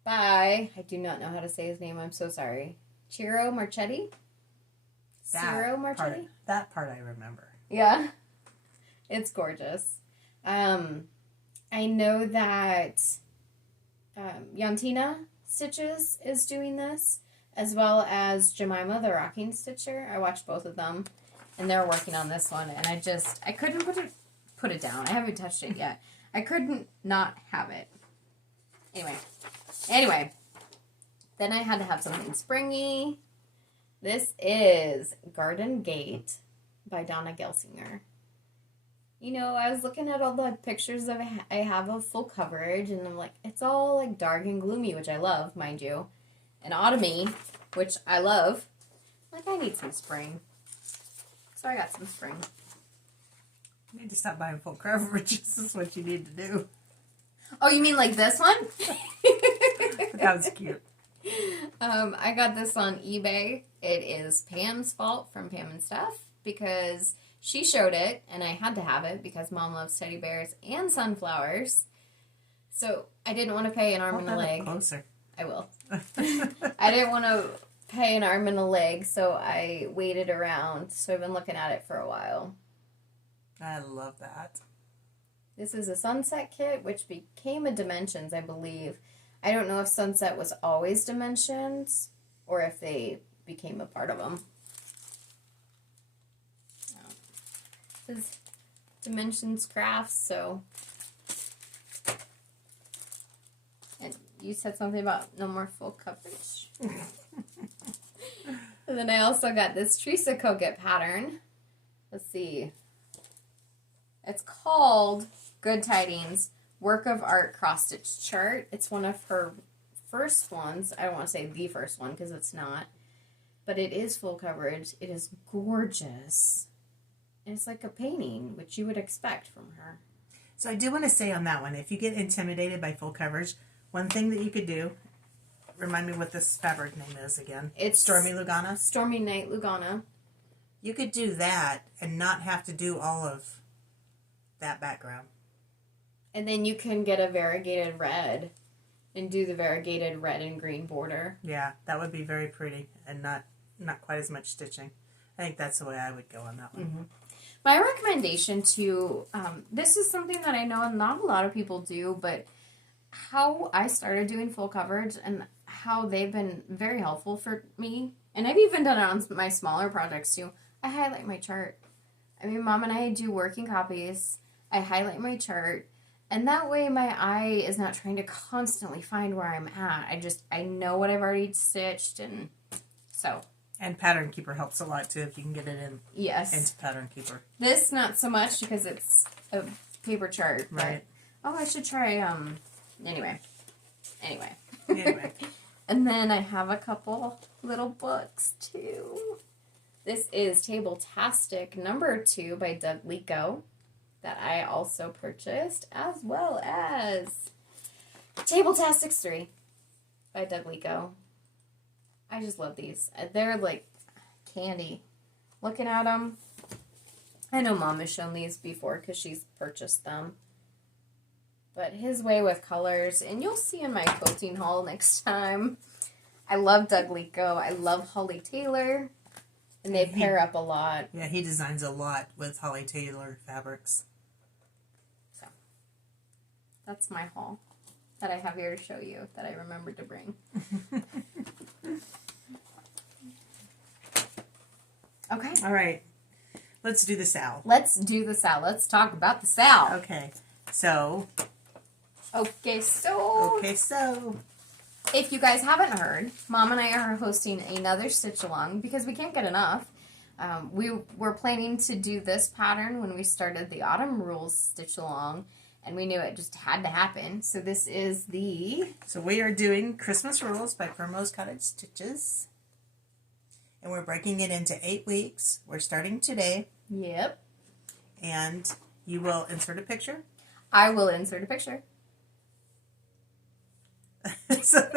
by, I do not know how to say his name, I'm so sorry, Ciro Marchetti? Ciro Marchetti? That part I remember. Yeah. It's gorgeous. I know that Yantina Stitches is doing this, as well as Jemima the Rocking Stitcher. I watched both of them, and they're working on this one, and I couldn't put it down. I haven't touched it yet. I couldn't not have it. Anyway, then I had to have something springy. This is Garden Gate by Donna Gelsinger. You know, I was looking at all the pictures of I have of full coverage, and I'm like, it's all like dark and gloomy, which I love, mind you, and autumny, which I love. Like, I need some spring, so I got some spring. You need to stop buying full coverage. This is what you need to do. Oh, you mean like this one? That was cute. I got this on eBay. It is Pam's fault from Pam and Stuff because she showed it, and I had to have it because Mom loves teddy bears and sunflowers. So I didn't want to pay an arm and a leg. Closer. I will. I didn't want to pay an arm and a leg, so I waited around. So I've been looking at it for a while. I love that. This is a Sunset kit, which became a Dimensions, I believe. I don't know if Sunset was always Dimensions or if they became a part of them. This is Dimensions Crafts, so... And you said something about no more full coverage. And then I also got this Teresa Kogut pattern. Let's see. It's called Good Tidings Work of Art Cross Stitch Chart. It's one of her first ones. I don't want to say the first one because it's not. But it is full coverage. It is gorgeous. And it's like a painting, which you would expect from her. So I do want to say on that one, if you get intimidated by full coverage, one thing that you could do, remind me what this fabric name is again. It's Stormy Lugana? Stormy Night Lugana. You could do that and not have to do all of that background. And then you can get a variegated red and do the variegated red and green border. Yeah, that would be very pretty and not quite as much stitching. I think that's the way I would go on that one. Mm-hmm. My recommendation to, this is something that I know not a lot of people do, but how I started doing full coverage and how they've been very helpful for me, and I've even done it on my smaller projects too, I highlight my chart. I mean, Mom and I do working copies. I highlight my chart, and that way my eye is not trying to constantly find where I'm at. I know what I've already stitched, and so... And Pattern Keeper helps a lot, too, if you can get it in. Yes. Into Pattern Keeper. This, not so much, because it's a paper chart. Right. But, oh, I should try, Anyway. And then I have a couple little books, too. This is Table-tastic #2 by Doug Lico that I also purchased, as well as Table-tastic 3 by Doug Lico. I just love these. They're like candy. Looking at them. I know Mom has shown these before because she's purchased them. But his way with colors, and you'll see in my quilting haul next time. I love Doug Lico. I love Holly Taylor. And they pair up a lot. Yeah, he designs a lot with Holly Taylor fabrics. So, that's my haul that I have here to show you that I remembered to bring. Okay. All right. Let's do the SAL. Let's do the SAL. Let's talk about the SAL. Okay. So. Okay, so. If you guys haven't heard, Mom and I are hosting another stitch along because we can't get enough. We were planning to do this pattern when we started the Autumn Rules stitch along, and we knew it just had to happen. So this is So we are doing Christmas Rules by Primrose Cottage Stitches. And we're breaking it into 8 weeks. We're starting today. Yep. And you will insert a picture. I will insert a picture. So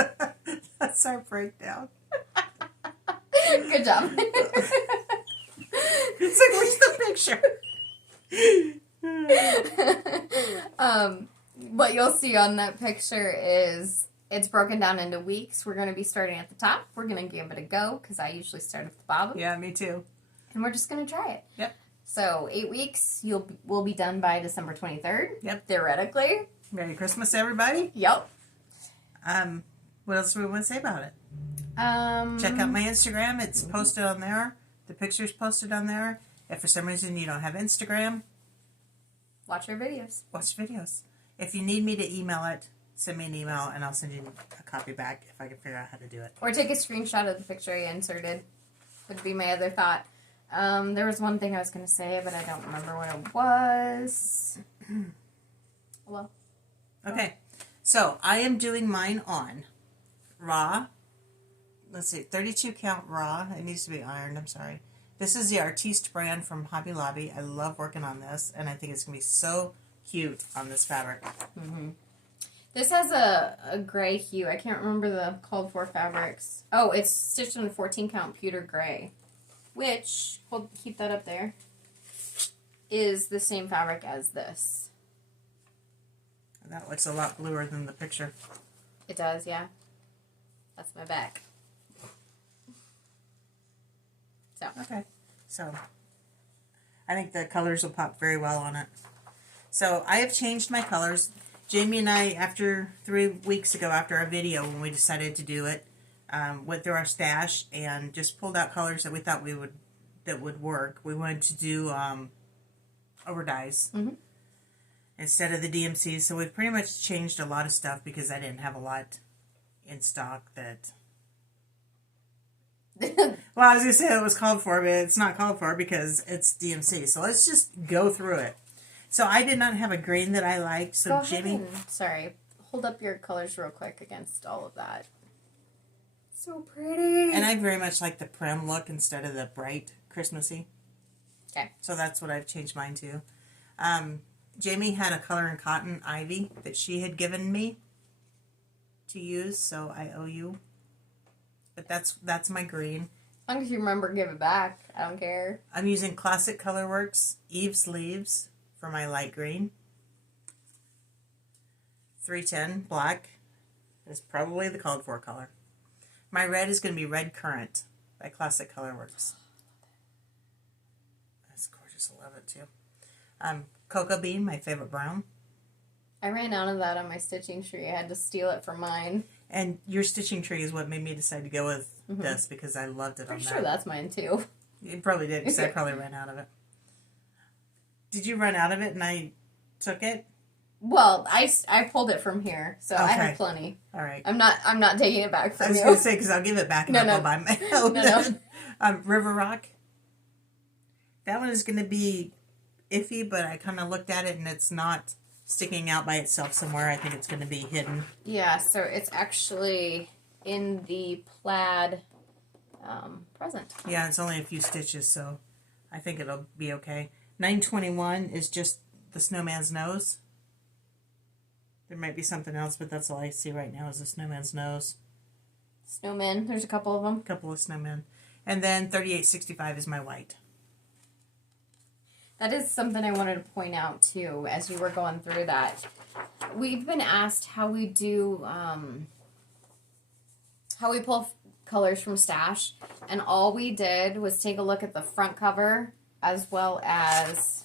that's our breakdown. Good job. It's like, where's the picture? What you'll see on that picture is it's broken down into weeks. We're going to be starting at the top. We're going to give it a go because I usually start at the bottom. Yeah, me too. And we're just going to try it. Yep. So 8 weeks, we'll be done by December 23rd. Yep. Theoretically. Merry Christmas, everybody. Yep. What else do we want to say about it? Check out my Instagram. It's posted on there. The picture's posted on there. If for some reason you don't have Instagram, watch our videos. Watch videos. If you need me to email it, send me an email and I'll send you a copy back if I can figure out how to do it. Or take a screenshot of the picture I inserted. Would be my other thought. There was one thing I was going to say, but I don't remember what it was. Hello? Okay. So, I am doing mine on raw. Let's see, 32 count raw. It needs to be ironed, I'm sorry. This is the Artiste brand from Hobby Lobby. I love working on this, and I think it's going to be so cute on this fabric. Mm-hmm. This has a gray hue. I can't remember the called for fabrics. Oh, it's stitched in a 14 count pewter gray, which, keep that up there, is the same fabric as this. That looks a lot bluer than the picture. It does, yeah. That's my back. So. Okay. So, I think the colors will pop very well on it. So, I have changed my colors. Jamie and I, after 3 weeks ago, after our video, when we decided to do it, went through our stash and just pulled out colors that we thought that would work. We wanted to do over dyes instead of the DMCs. So we've pretty much changed a lot of stuff because I didn't have a lot in stock that... Well, I was going to say it was called for, but it's not called for because it's DMC. So let's just go through it. So I did not have a green that I liked. So Jamie... Sorry. Hold up your colors real quick against all of that. So pretty. And I very much like the prim look instead of the bright Christmassy. Okay. So that's what I've changed mine to. Jamie had a color in cotton ivy that she had given me to use, so I owe you. But that's my green. As long as you remember, give it back. I don't care. I'm using Classic Colorworks Eve's Leaves for my light green. 310 black is probably the called for color. My red is going to be Red Currant by Classic Colorworks. That's gorgeous. I love it too. Cocoa Bean, my favorite brown. I ran out of that on my stitching tree. I had to steal it from mine. And your stitching tree is what made me decide to go with this because I loved it on that. Pretty sure that's mine too. You probably did because I probably ran out of it. Did you run out of it and I took it? Well, I pulled it from here, so I have plenty. All right. I'm not taking it back from you. I was going to say because I'll give it back and I'll go buy my own. No. River Rock. That one is going to be iffy, but I kind of looked at it and it's not sticking out by itself somewhere. I think it's going to be hidden. Yeah, so it's actually in the plaid present. Yeah, it's only a few stitches, so I think it'll be okay. 921 is just the snowman's nose. There might be something else, but that's all I see right now is the snowman's nose. Snowmen, there's a couple of them. A couple of snowmen. And then 3865 is my white. That is something I wanted to point out, too, as you were going through that. We've been asked how we do, how we pull colors from stash, and all we did was take a look at the front cover as well as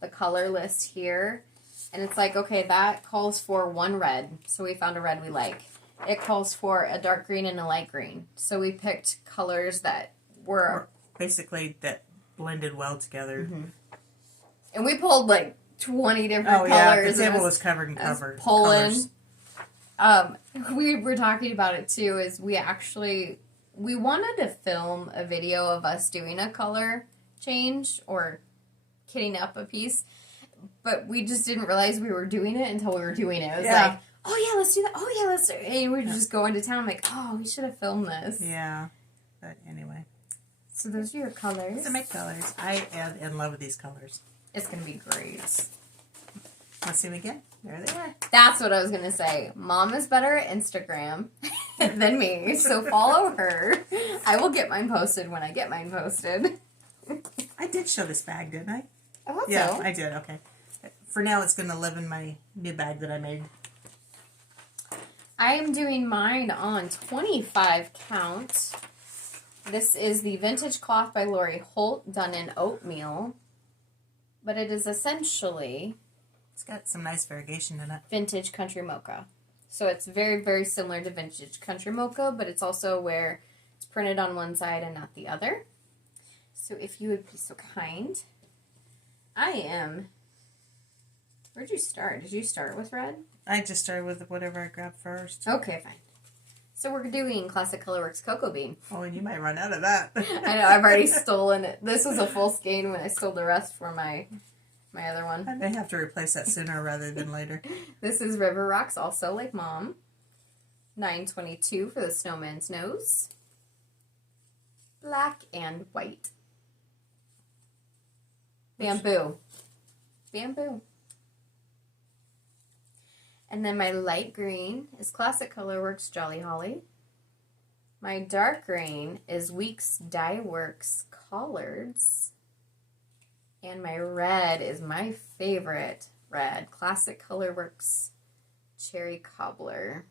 the color list here. And it's like, okay, that calls for one red, so we found a red we like. It calls for a dark green and a light green, so we picked colors that were... basically, that blended well together. And we pulled like 20 different colors. Yeah, the table was covered in covered colors. We were talking about it too, is we wanted to film a video of us doing a color change or kitting up a piece, but we just didn't realize we were doing it until we were doing it. It was like, oh yeah, let's do that. Oh yeah, let's do it. And we were just going to town. I'm like, oh, we should have filmed this. Yeah, but anyway. So those are your colors. Those are my colors. I am in love with these colors. It's going to be great. Let's see them again. There they are. That's what I was going to say. Mom is better at Instagram than me, so follow her. I will get mine posted when I get mine posted. I did show this bag, didn't I? I hope Yeah, so. I did. Okay. For now, it's going to live in my new bag that I made. I am doing mine on 25 count. This is the Vintage Cloth by Lori Holt, done in oatmeal. But it is essentially... It's got some nice variegation in it. Vintage Country Mocha. So it's very, very similar to Vintage Country Mocha, but it's also where it's printed on one side and not the other. So if you would be so kind. I am... Where'd you start? Did you start with red? I just started with whatever I grabbed first. Okay, fine. So we're doing Classic Colorworks Cocoa Bean. Oh, and you might run out of that. I know, I've already stolen it. This was a full skein when I stole the rest for my other one. I may have to replace that sooner rather than later. This is River Rocks, also like Mom. $9.22 for the snowman's nose. Black and white. Bamboo. Bamboo. And then my light green is Classic Colorworks Jolly Holly. My dark green is Weeks Dye Works Collards. And my red is my favorite red, Classic Colorworks Cherry Cobbler.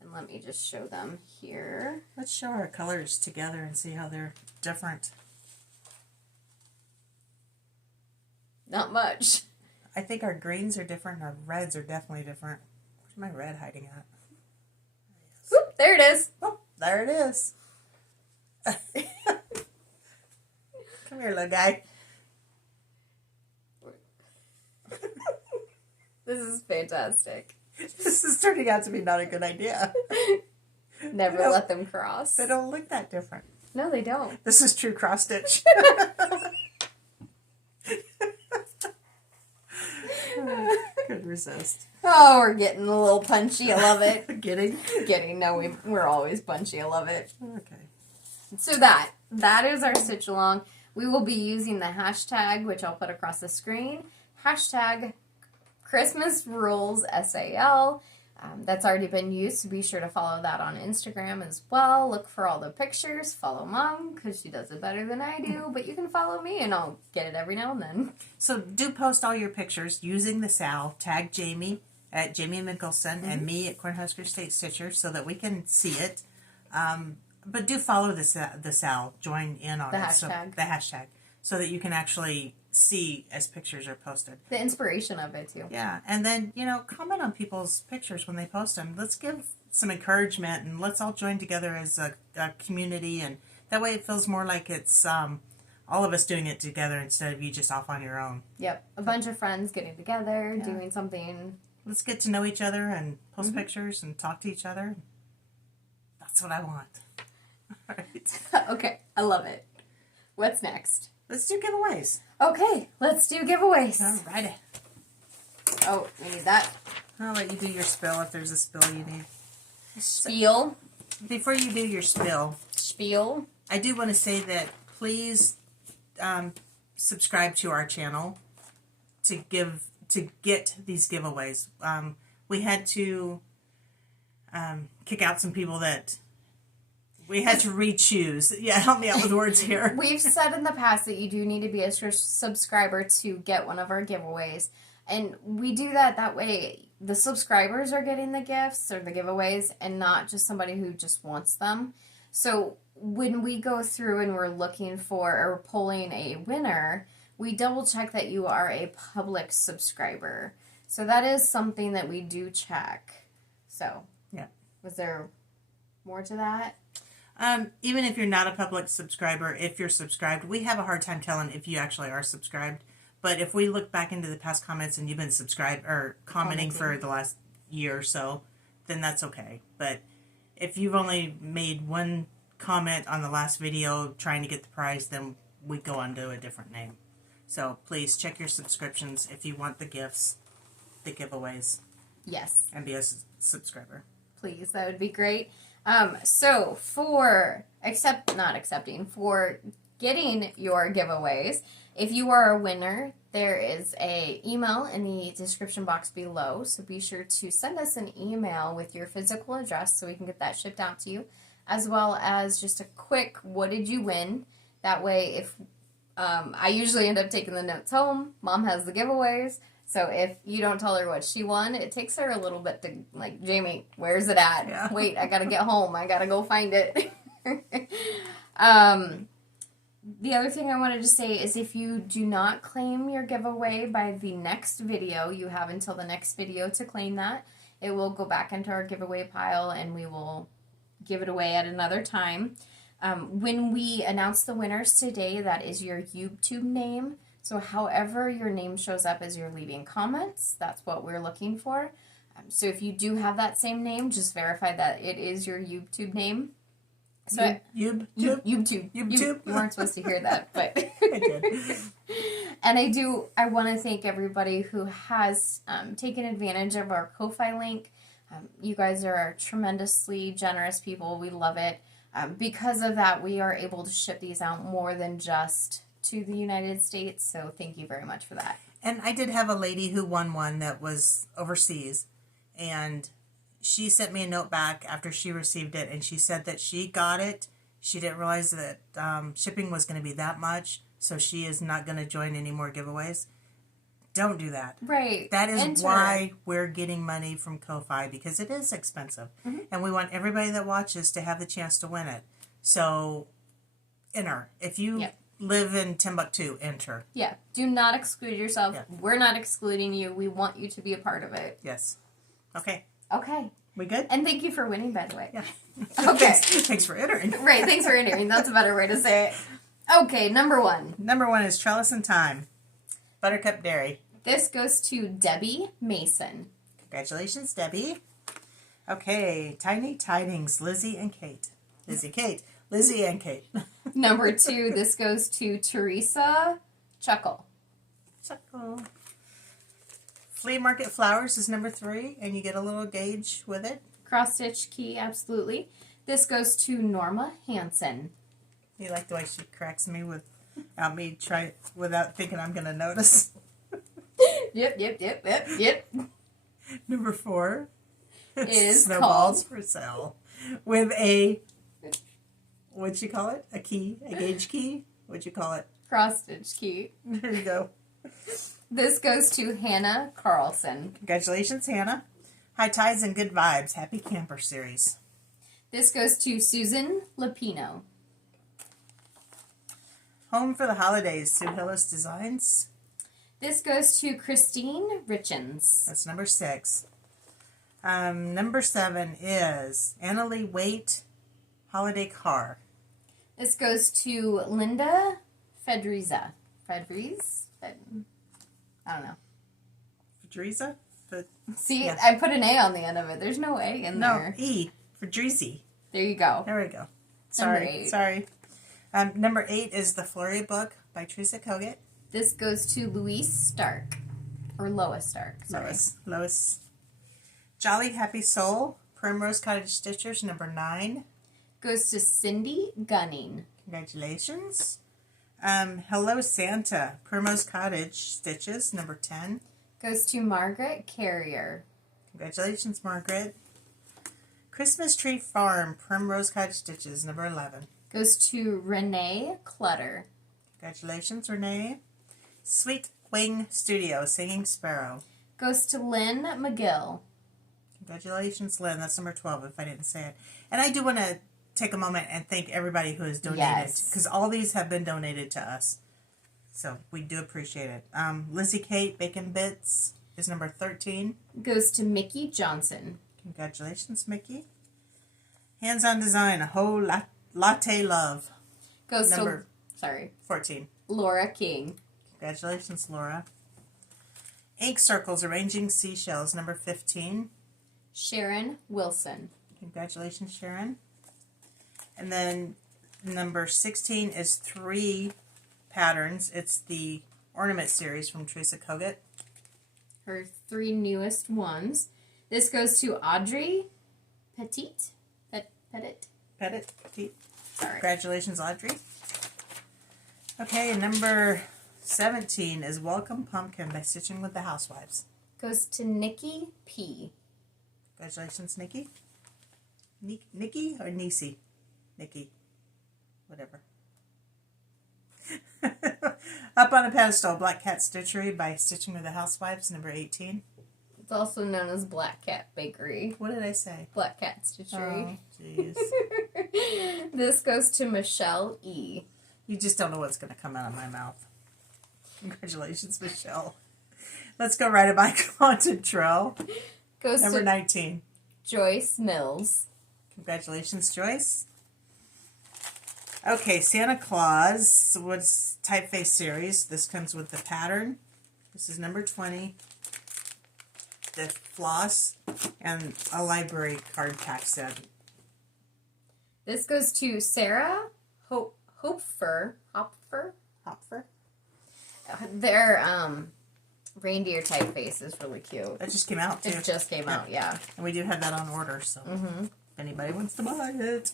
And let me just show them here. Let's show our colors together and see how they're different. Not much. I think our greens are different. Our reds are definitely different. Where's my red hiding at? Oop, there it is. Oh, there it is. Come here, little guy. This is fantastic. This is turning out to be not a good idea. Never let them cross. They don't look that different. No, they don't. This is true cross stitch. Could resist. Oh, we're getting a little punchy. I love it. Getting? No, we're always punchy. I love it. Okay. So that is our stitch along. We will be using the hashtag, which I'll put across the screen. Hashtag Christmas Rules SAL. That's already been used, so be sure to follow that on Instagram as well. Look for all the pictures. Follow Mom, because she does it better than I do. But you can follow me, and I'll get it every now and then. So do post all your pictures using the SAL. Tag Jamie at Jamie Mickelson and me at Cornhusker State Stitcher so that we can see it. But do follow the SAL. Join in on The it. hashtag. So, the hashtag. So that you can actually see as pictures are posted. The inspiration of it, too. Yeah, and then, comment on people's pictures when they post them. Let's give some encouragement, and let's all join together as a community, and that way it feels more like it's all of us doing it together instead of you just off on your own. Yep, a bunch of friends getting together, doing something. Let's get to know each other and post pictures and talk to each other. That's what I want. All right. Okay, I love it. What's next? Let's do giveaways. Okay, let's do giveaways. All right. Oh, we need that. I'll let you do your spill if there's a spill you need. Spiel. Before you do your spill, I do want to say that please subscribe to our channel to get these giveaways. We had to kick out some people that we had to re-choose. Yeah, help me out with words here. We've said in the past that you do need to be a subscriber to get one of our giveaways. And we do that way the subscribers are getting the gifts or the giveaways and not just somebody who just wants them. So when we go through and we're looking for or pulling a winner, we double check that you are a public subscriber. So that is something that we do check. So, yeah. Was there more to that? Even if you're not a public subscriber, if you're subscribed, we have a hard time telling if you actually are subscribed. But if we look back into the past comments and you've been subscribed or commenting for the last year or so, then that's okay. But if you've only made one comment on the last video trying to get the prize, then we go on to a different name. So please check your subscriptions if you want the gifts, the giveaways. Yes. And be a subscriber. Please, that would be great. So for getting your giveaways, if you are a winner, there is a email in the description box below. So be sure to send us an email with your physical address so we can get that shipped out to you, as well as just a quick, what did you win? That way, if I usually end up taking the notes home, Mom has the giveaways. So if you don't tell her what she won, it takes her a little bit to, like, Jamie, where's it at? Yeah. Wait, I gotta get home. I gotta go find it. The other thing I wanted to say is if you do not claim your giveaway by the next video, you have until the next video to claim that. It will go back into our giveaway pile and we will give it away at another time. When we announce the winners today, that is your YouTube name. So however your name shows up as you're leaving comments, that's what we're looking for. So if you do have that same name, just verify that it is your YouTube name. So YouTube. You weren't supposed to hear that, but I did. And I want to thank everybody who has taken advantage of our Ko-Fi link. You guys are tremendously generous people. We love it. Because of that, we are able to ship these out more than just to the United States. So thank you very much for that. And I did have a lady who won one that was overseas, and she sent me a note back after she received it, and she said that she got it. She didn't realize that shipping was going to be that much, so she is not going to join any more giveaways. Don't do that. Right. That is why we're getting money from Ko-Fi, because it is expensive. Mm-hmm. And we want everybody that watches to have the chance to win it. So, enter. If you live in Timbuktu, enter. Yeah. Do not exclude yourself. Yeah. We're not excluding you. We want you to be a part of it. Yes. Okay. Okay. We good? And thank you for winning, by the way. Yeah. Okay. Thanks for entering. Right. Thanks for entering. That's a better way to say it. Okay. Number 1. Number 1 is Trellis and Thyme. Buttercup Dairy. This goes to Debbie Mason. Congratulations, Debbie. Okay. Tiny Tidings. Lizzie and Kate. Lizzie and Kate. Number 2, this goes to Teresa Chuckle. Flea Market Flowers is number 3, and you get a little gauge with it. Cross stitch key, absolutely. This goes to Norma Hansen. You like the way she cracks me without thinking I'm going to notice. Yep. Number 4 is Snowballs for Sale with a, what'd you call it? A key? A gauge key? What'd you call it? Cross stitch key. There you go. This goes to Hannah Carlson. Congratulations, Hannah. High Tides and Good Vibes. Happy Camper Series. This goes to Susan Lapino. Home for the Holidays. Sue Hillis Designs. This goes to Christine Richens. That's number 6. Number 7 is Annalie Waite Holiday Car. This goes to Linda Fedriza. I don't know. Fedriza? See, yeah. I put an A on the end of it. There's no A in there. No, E. Fedrizi. There you go. There we go. Sorry. Number 8 is The Flurry Book by Teresa Kogut. This goes to Louise Stark. Or Lois Stark. Sorry. Lois. Jolly Happy Soul, Primrose Cottage Stitchers, number 9. Goes to Cindy Gunning. Congratulations. Hello Santa, Primrose Cottage Stitches, number 10. Goes to Margaret Carrier. Congratulations, Margaret. Christmas Tree Farm, Primrose Cottage Stitches, number 11. Goes to Renee Clutter. Congratulations, Renee. Sweet Wing Studio, Singing Sparrow. Goes to Lynn McGill. Congratulations, Lynn. That's number 12, if I didn't say it. And I do want to take a moment and thank everybody who has donated, because all these have been donated to us. So we do appreciate it. Lizzie Kate Bacon Bits is number 13. Goes to Mickey Johnson. Congratulations, Mickey. Hands on Design, a whole latte love. Goes number to 14. Laura King. Congratulations, Laura. Ink Circles, Arranging Seashells, number 15. Sharon Wilson. Congratulations, Sharon. And then number 16 is 3 patterns. It's the ornament series from Teresa Kogut. Her 3 newest ones. This goes to Audrey Petit. Sorry. Congratulations, Audrey. Okay, number 17 is Welcome Pumpkin by Stitching with the Housewives. Goes to Nikki P. Congratulations, Nikki. Nikki or Nisi? Nikki. Whatever. Up on a Pedestal, Black Cat Stitchery by Stitching with the Housewives, number 18. It's also known as Black Cat Bakery. What did I say? Black Cat Stitchery. Oh, jeez. This goes to Michelle E. You just don't know what's going to come out of my mouth. Congratulations, Michelle. Let's go right about Quantum Trail. Goes number to 19. Joyce Mills. Congratulations, Joyce. Okay, Santa Claus was Typeface series. This comes with the pattern. This is number 20. the floss, and a library card pack set. This goes to Sarah Hopfer. Their reindeer typeface is really cute. That just came out, too. It just came out, yeah. And we do have that on order, so if anybody wants to buy it.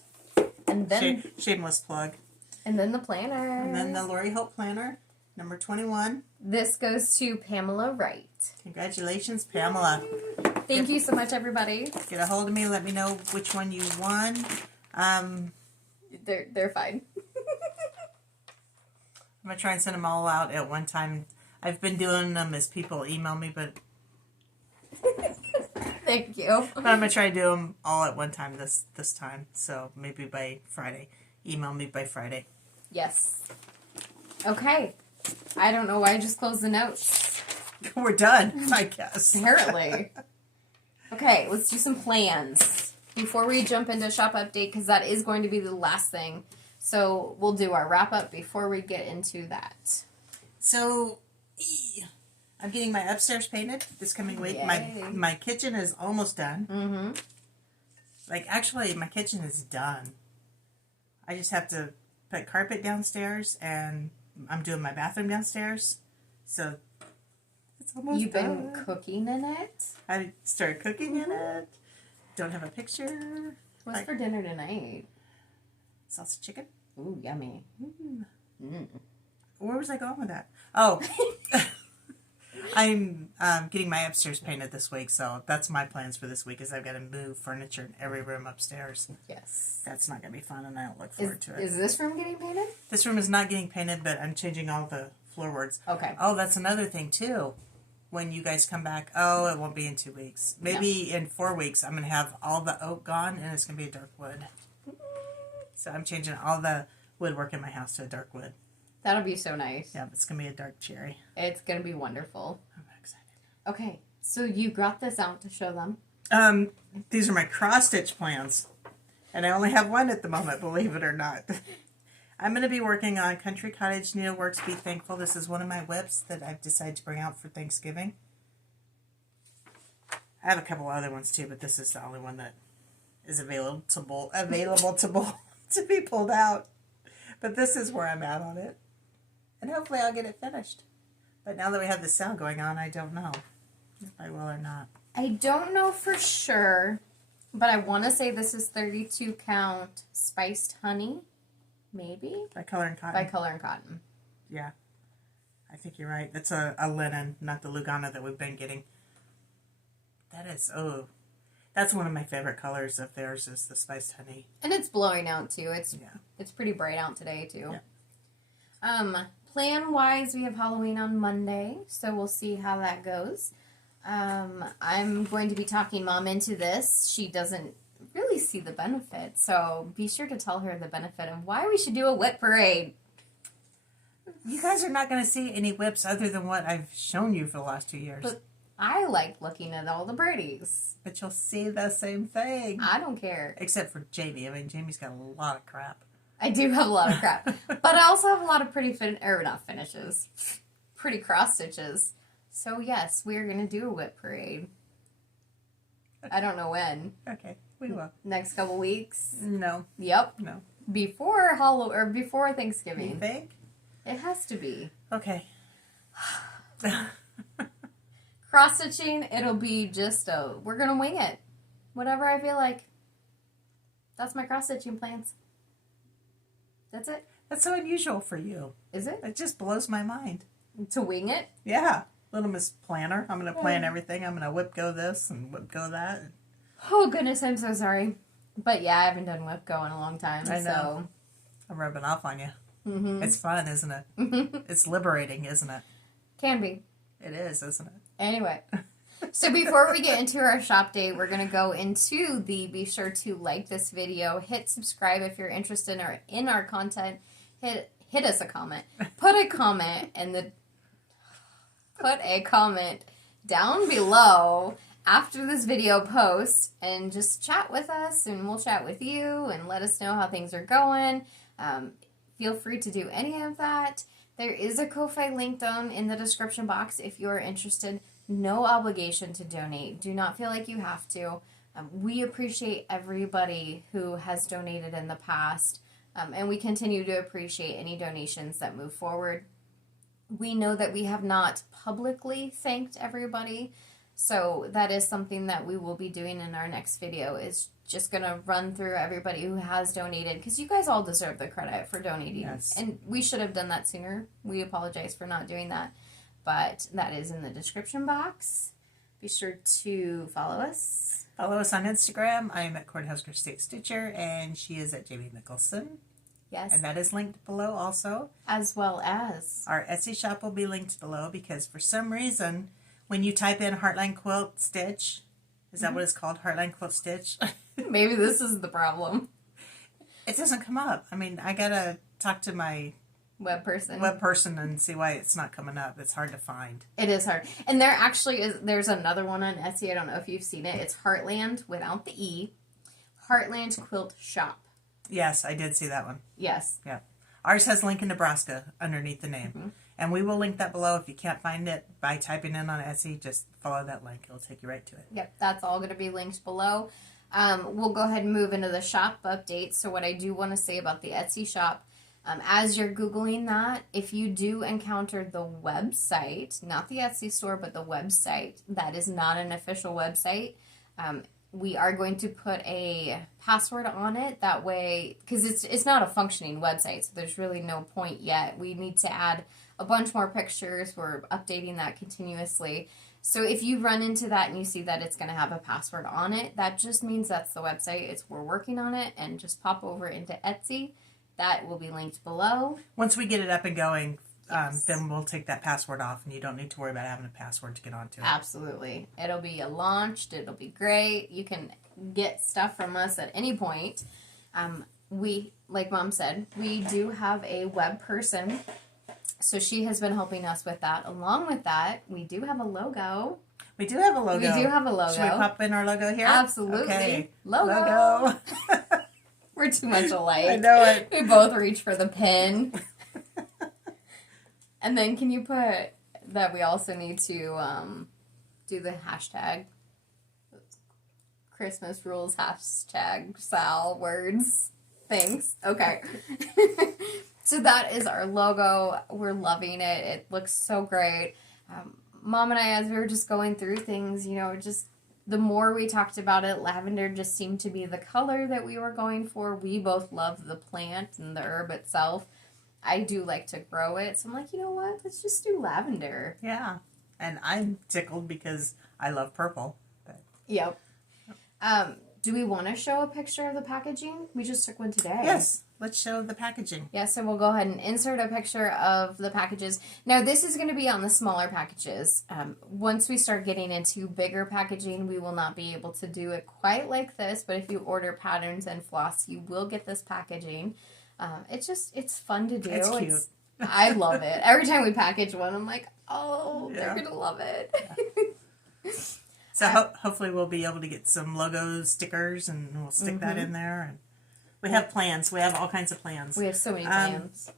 And then... Shameless plug. And then the planner. And then the Lori Hope Planner, number 21. This goes to Pamela Wright. Congratulations, Pamela. Thank you so much, everybody. Get a hold of me. Let me know which one you won. They're fine. I'm going to try and send them all out at one time. I've been doing them as people email me, but... Thank you. But I'm going to try to do them all at one time this time. So maybe by Friday. Email me by Friday. Yes. Okay. I don't know why I just closed the notes. We're done, I guess. Apparently. Okay, let's do some plans before we jump into shop update, because that is going to be the last thing. So we'll do our wrap up before we get into that. So I'm getting my upstairs painted this coming week. My kitchen is almost done. Mm-hmm. Like, actually, my kitchen is done. I just have to put carpet downstairs, and I'm doing my bathroom downstairs. So it's almost You've done. been cooking in it? I started cooking in it. Don't have a picture. What's for dinner tonight? Salsa chicken. Ooh, yummy. Where was I going with that? Oh, I'm getting my upstairs painted this week, so that's my plans for this week. Is I've got to move furniture in every room upstairs. Yes. That's not going to be fun, and I don't look forward to it. Is this room getting painted? This room is not getting painted, but I'm changing all the floorboards. Okay. Oh, that's another thing too. When you guys come back, it won't be in 2 weeks. Maybe in 4 weeks, I'm going to have all the oak gone, and it's going to be a dark wood. So I'm changing all the woodwork in my house to a dark wood. That'll be so nice. Yeah, it's going to be a dark cherry. It's going to be wonderful. I'm excited. Okay, so you brought this out to show them. These are my cross-stitch plans. And I only have one at the moment, believe it or not. I'm going to be working on Country Cottage Needleworks Be Thankful. This is one of my whips that I've decided to bring out for Thanksgiving. I have a couple other ones too, but this is the only one that is available to be pulled out. But this is where I'm at on it. And hopefully I'll get it finished. But now that we have the sale going on, I don't know if I will or not. I don't know for sure, but I want to say this is 32 count spiced honey. Maybe? By Color and Cotton. By Color and Cotton. Yeah. I think you're right. That's a linen, not the Lugana that we've been getting. That is, that's one of my favorite colors of theirs is the spiced honey. And it's blowing out too. It's pretty bright out today too. Yeah. Plan-wise, we have Halloween on Monday, so we'll see how that goes. I'm going to be talking Mom into this. She doesn't really see the benefit, so be sure to tell her the benefit of why we should do a whip parade. You guys are not going to see any whips other than what I've shown you for the last 2 years. But I like looking at all the birdies. But you'll see the same thing. I don't care. Except for Jamie. I mean, Jamie's got a lot of crap. I do have a lot of crap. But I also have a lot of pretty not finishes. Pretty cross stitches. So yes, we're going to do a whip parade. I don't know when. Okay, we will. Next couple weeks? No. Yep. No. Before before Thanksgiving. You think? It has to be. Okay. Cross stitching, it'll be just we're gonna wing it. Whatever I feel like. That's my cross stitching plans. That's it. That's so unusual for you. Is it? It just blows my mind. To wing it? Yeah. Little Miss Planner. I'm going to plan everything. I'm going to whip go this and whip go that. Oh, goodness, I'm so sorry. But yeah, I haven't done whip go in a long time. I know. So. I'm rubbing off on you. Mm-hmm. It's fun, isn't it? It's liberating, isn't it? Can be. It is, isn't it? Anyway. So before we get into our shop day, we're going to go into be sure to like this video, hit subscribe if you're interested in our content, hit us a comment, put a comment down below after this video post and just chat with us and we'll chat with you and let us know how things are going. Feel free to do any of that. There is a Ko-Fi link down in the description box if you are interested No obligation to donate. Do not feel like you have to. We appreciate everybody who has donated in the past, and we continue to appreciate any donations that move forward. We know that we have not publicly thanked everybody, so that is something that we will be doing in our next video, is just going to run through everybody who has donated, because you guys all deserve the credit for donating. Yes. And we should have done that sooner. We apologize for not doing that, but that is in the description box. Be sure to follow us. Follow us on Instagram. I am at Cornhusker State Stitcher, and she is at Jamie Mickelson. Yes. And that is linked below also. As well as Our Etsy shop will be linked below, because for some reason, when you type in Heartland Quilt Stitch, is that what it's called? Heartland Quilt Stitch? maybe this is the problem. It doesn't come up. I mean, I gotta talk to my Web person. and see why it's not coming up. It's hard to find. It is hard. And there actually is, there's another one on Etsy. I don't know if you've seen it. It's Heartland without the E. Heartland Quilt Shop. Yes, I did see that one. Yes. Yeah. Ours has Lincoln, Nebraska underneath the name. Mm-hmm. And we will link that below. If you can't find it by typing in on Etsy, just follow that link. It'll take you right to it. Yep, that's all going to be linked below. We'll go ahead and move into the shop updates. So what I do want to say about the Etsy shop, as you're Googling that, if you do encounter the website, not the Etsy store, but the website, that is not an official website, we are going to put a password on it. That way, because it's not a functioning website, so there's really no point yet. We need to add a bunch more pictures. We're updating that continuously. So if you run into that and you see that it's going to have a password on it, that just means that's the website. We're working on it, and just pop over into Etsy. That will be linked below. Once we get it up and going, Yes. then we'll take that password off, and you don't need to worry about having a password to get onto it. Absolutely. It'll be launched. It'll be great. You can get stuff from us at any point. We, like Mom said, we do have a web person. So she has been helping us with that. Along with that, we do have a logo. We do have a logo. We do have a logo. Should we pop in our logo here? Absolutely. Okay. Logo. We're too much alike. I know it. We both reach for the pen. And then can you put that we also need to do the hashtag Christmas rules hashtag SAL words things. Okay. So that is our logo. We're loving it. It looks so great. Mom and I, as we were just going through things, just the more we talked about it, lavender just seemed to be the color that we were going for. We both love the plant and the herb itself. I do like to grow it, so I'm like, you know what? Let's just do lavender. Yeah. And I'm tickled because I love purple. But. Yep. Do we want to show a picture of the packaging? We just took one today. Yes. Let's show the packaging. Yeah, so we'll go ahead and insert a picture of the packages. Now, this is going to be on the smaller packages. Once we start getting into bigger packaging, we will not be able to do it quite like this, but if you order patterns and floss, you will get this packaging. It's fun to do. It's cute. I love it. Every time we package one, I'm like, oh, Yeah. they're going to love it. Yeah. So hopefully we'll be able to get some logo stickers, and we'll stick that in there. And we have plans. We have all kinds of plans. We have so many plans.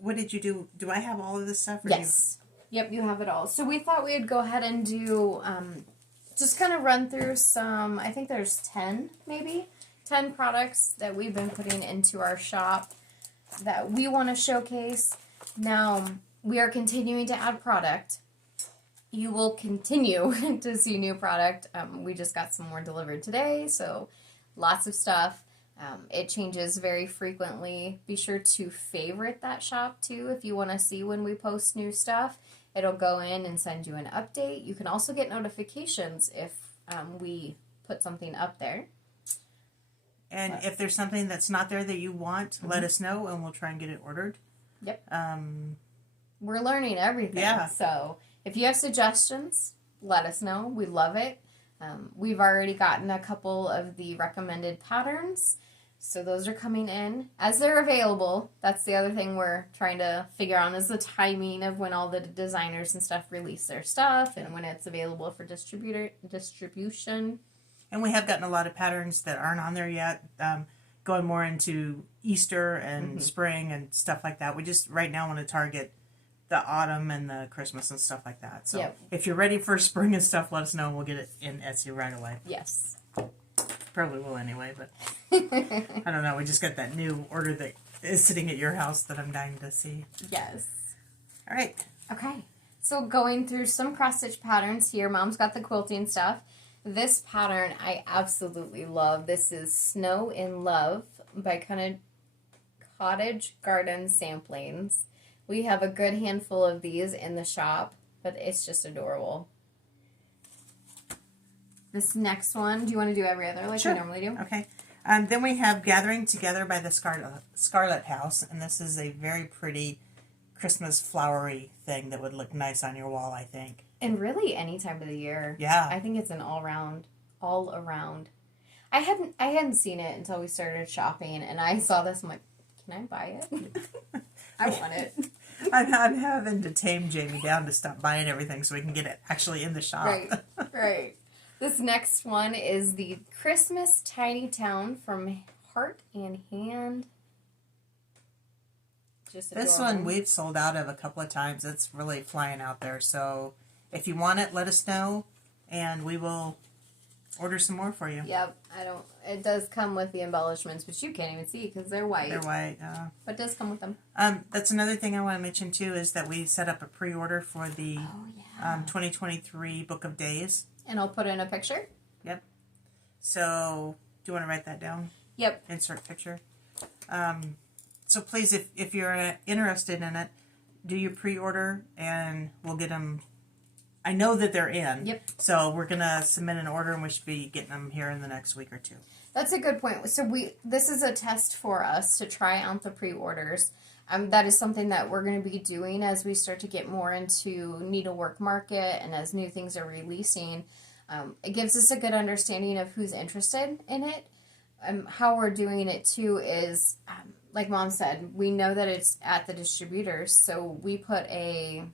What did you do? Do I have all of this stuff? Or Yes. Yep, you have it all. So we thought we'd go ahead and do, just kind of run through some, I think there's 10 products that we've been putting into our shop that we want to showcase. Now, we are continuing to add product. You will continue to see new product. We just got some more delivered today, so lots of stuff. It changes very frequently. Be sure to favorite that shop too if you want to see when we post new stuff. It'll go in and send you an update. You can also get notifications if we put something up there. And if there's something that's not there that you want, let us know, and we'll try and get it ordered. Yep. We're learning everything. Yeah. So if you have suggestions, let us know. We love it. We've already gotten a couple of the recommended patterns. So those are coming in as they're available. That's the other thing we're trying to figure out is the timing of when all the designers and stuff release their stuff and when it's available for distribution. And we have gotten a lot of patterns that aren't on there yet, going more into Easter and spring and stuff like that. We just right now want to target the autumn and the Christmas and stuff like that. So Yep. if you're ready for spring and stuff, let us know and we'll get it in Etsy right away. Yes. Probably will anyway, but I don't know. We just got that new order that is sitting at your house that I'm dying to see. Yes. All right. Okay. So going through some cross-stitch patterns here. Mom's got the quilting stuff. This pattern I absolutely love. This is Snow in Love by Cottage Garden Samplings. We have a good handful of these in the shop, but it's just adorable. This next one, do you want to do every other like Sure. we normally do? Okay. Then we have Gathering Together by the Scarlet House, and this is a very pretty Christmas flowery thing that would look nice on your wall, I think. And really any time of the year. Yeah. I think it's an all around. I hadn't seen it until we started shopping, and I saw this. I'm like, can I buy it? I want it. I'm having to tame Jamie down to stop buying everything so we can get it actually in the shop. Right, right. This next one is the Christmas Tiny Town from Heart and Hand. Just adorable. This one we've sold out of a couple of times. It's really flying out there. So if you want it, let us know, and we will order some more for you. Yep, it does come with the embellishments, which you can't even see because they're white. They're white. But it does come with them. That's another thing I want to mention too is that we set up a pre-order for the 2023 Book of Days. And I'll put in a picture. Yep. So do you want to write that down? Yep. Insert picture. So please, if you're interested in it, do your pre-order and we'll get them. I know that they're in. Yep. So we're going to submit an order and we should be getting them here in the next week or two. That's a good point. So this is a test for us to try out the pre-orders. That is something that we're going to be doing as we start to get more into needlework market and as new things are releasing. It gives us a good understanding of who's interested in it. How we're doing it too is, like Mom said, we know that it's at the distributors, so we put a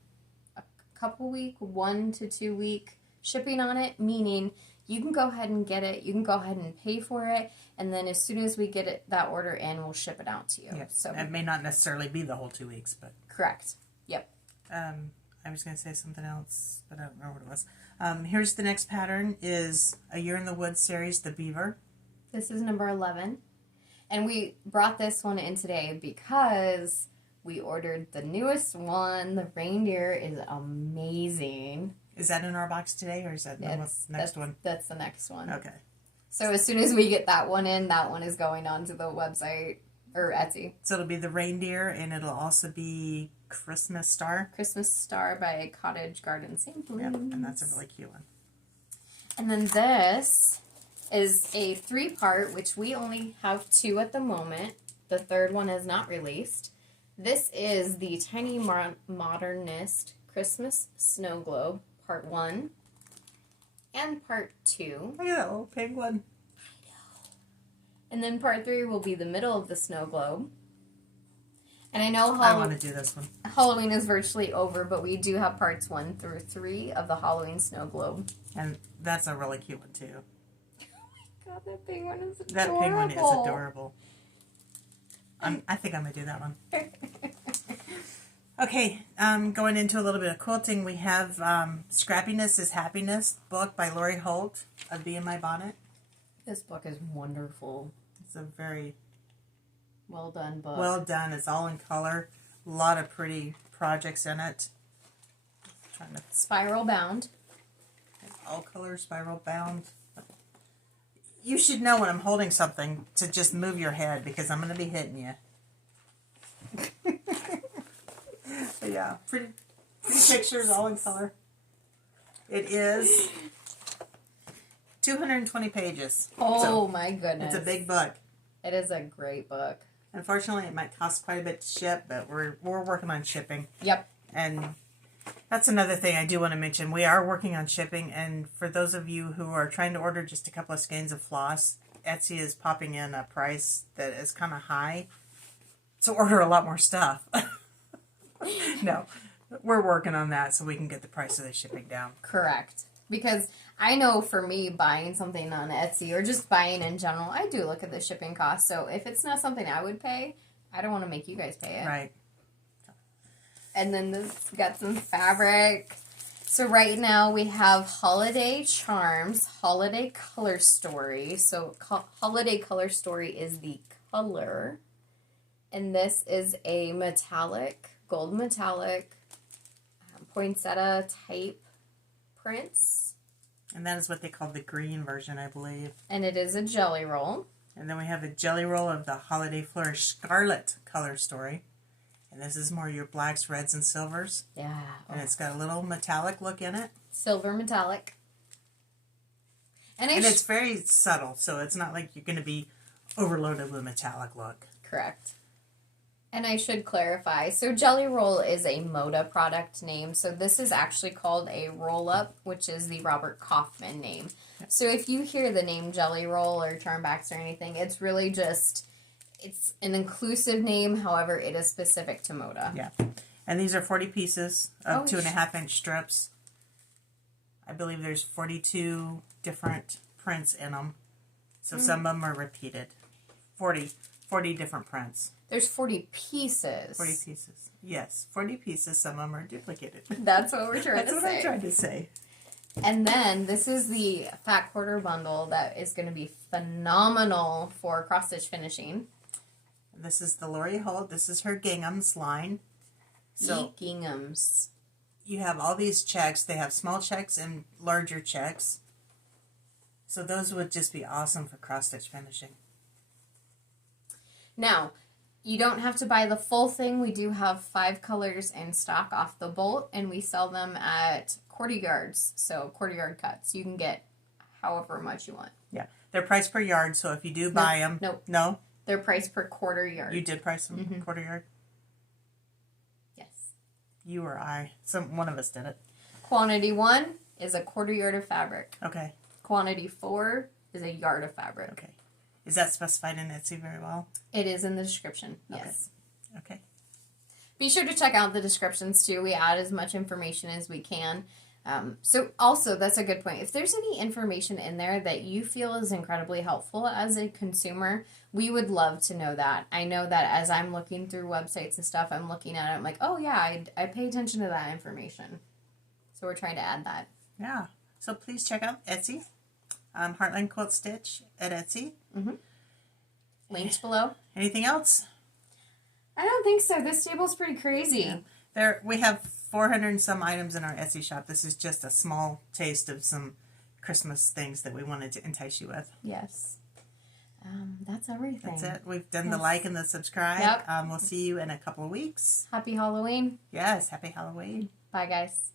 couple week, 1 to 2 week shipping on it, meaning you can go ahead and get it, you can go ahead and pay for it, and then as soon as we get that order in, we'll ship it out to you. Yeah. So it may not necessarily be the whole 2 weeks, but correct. Yep. I was going to say something else, but I don't remember what it was. Here's the next pattern is A Year in the Woods series, The Beaver. This is number 11. And we brought this one in today because we ordered the newest one. The reindeer is amazing. Is that in our box today, or is that the next one? That's the next one. Okay. So as soon as we get that one in, that one is going onto the website, or Etsy. So it'll be the reindeer, and it'll also be Christmas Star. Christmas Star by Cottage Garden Samplings. Yep, and that's a really cute one. And then this is a 3-part, which we only have 2 at the moment. The third one is not released. This is the Tiny Modernist Christmas Snow Globe, Part 1 and Part 2. Look at that little penguin. I know. And then Part 3 will be the middle of the snow globe. And I know I want to do this one. Halloween is virtually over, but we do have Parts 1 through 3 of the Halloween snow globe. And that's a really cute one, too. God, that penguin is adorable. That penguin is adorable. I think I'm going to do that one. Okay, going into a little bit of quilting, we have Scrappiness is Happiness book by Lori Holt of Bee in My Bonnet. This book is wonderful. It's a very well done book. well done. It's all in color. A lot of pretty projects in it. Trying to Spiral bound. all color, spiral bound. You should know when I'm holding something to just move your head because I'm going to be hitting you. But yeah, pretty pictures, all in color. It is 220 pages. Oh So, my goodness. it's a big book. It is a great book. Unfortunately, it might cost quite a bit to ship, but we're working on shipping. Yep. And that's another thing I do want to mention. We are working on shipping, and for those of you who are trying to order just a couple of skeins of floss, Etsy is popping in a price that is kind of high to order a lot more stuff. No, we're working on that so we can get the price of the shipping down. Correct. Because I know for me, buying something on Etsy or just buying in general, I do look at the shipping cost. So if it's not something I would pay, I don't want to make you guys pay it. Right. And then this got some fabric. So right now we have Holiday Charms, Holiday Color Story. So Holiday Color Story is the color. And this is a metallic, gold metallic, poinsettia type prints. And that is what they call the green version, I believe. And it is a jelly roll. And then we have a jelly roll of the Holiday Flourish Scarlet Color Story. And this is more your blacks, reds, and silvers. Yeah. And it's got a little metallic look in it. Silver metallic. And it's very subtle, so it's not like you're going to be overloaded with metallic look. Correct. And I should clarify, so Jelly Roll is a Moda product name, so this is actually called a roll-up, which is the Robert Kaufman name. So if you hear the name Jelly Roll or Charmbacks or anything, it's really just, it's an inclusive name, however, it is specific to Moda. Yeah. And these are 40 pieces of 2.5-inch strips. I believe there's 42 different prints in them. So some of them are repeated. 40 different prints. There's 40 pieces. 40 pieces. Yes, 40 pieces. Some of them are duplicated. That's what we're trying to say. That's what I'm trying to say. And then this is the Fat Quarter Bundle that is going to be phenomenal for cross-stitch finishing. This is the Lori Holt. This is her ginghams line. So ginghams. You have all these checks. They have small checks and larger checks. So those would just be awesome for cross-stitch finishing. Now, you don't have to buy the full thing. We do have 5 colors in stock off the bolt, and we sell them at quarter yards, so quarter yard cuts. You can get however much you want. Yeah. They're priced per yard, so if you do buy them... Nope. No? They're priced per quarter yard. You did price them quarter yard? Yes. You or I. One of us did it. Quantity 1 is a quarter yard of fabric. Okay. Quantity 4 is a yard of fabric. Okay. Is that specified in Etsy very well? It is in the description, yes. Okay. Be sure to check out the descriptions too. We add as much information as we can. So also, that's a good point. If there's any information in there that you feel is incredibly helpful as a consumer, we would love to know that. I know that as I'm looking through websites and stuff, I'm looking at it, I'm like, oh yeah, I pay attention to that information. So we're trying to add that. Yeah. So please check out Etsy. Heartland Quilt Stitch at Etsy. Links below. Anything else? I don't think so. This table's pretty crazy. Yeah. We have 400 and some items in our Etsy shop. This is just a small taste of some Christmas things that we wanted to entice you with. Yes. That's everything. That's it. We've done the like and the subscribe. Yep. We'll see you in a couple of weeks. Happy Halloween. Yes. Happy Halloween. Bye, guys.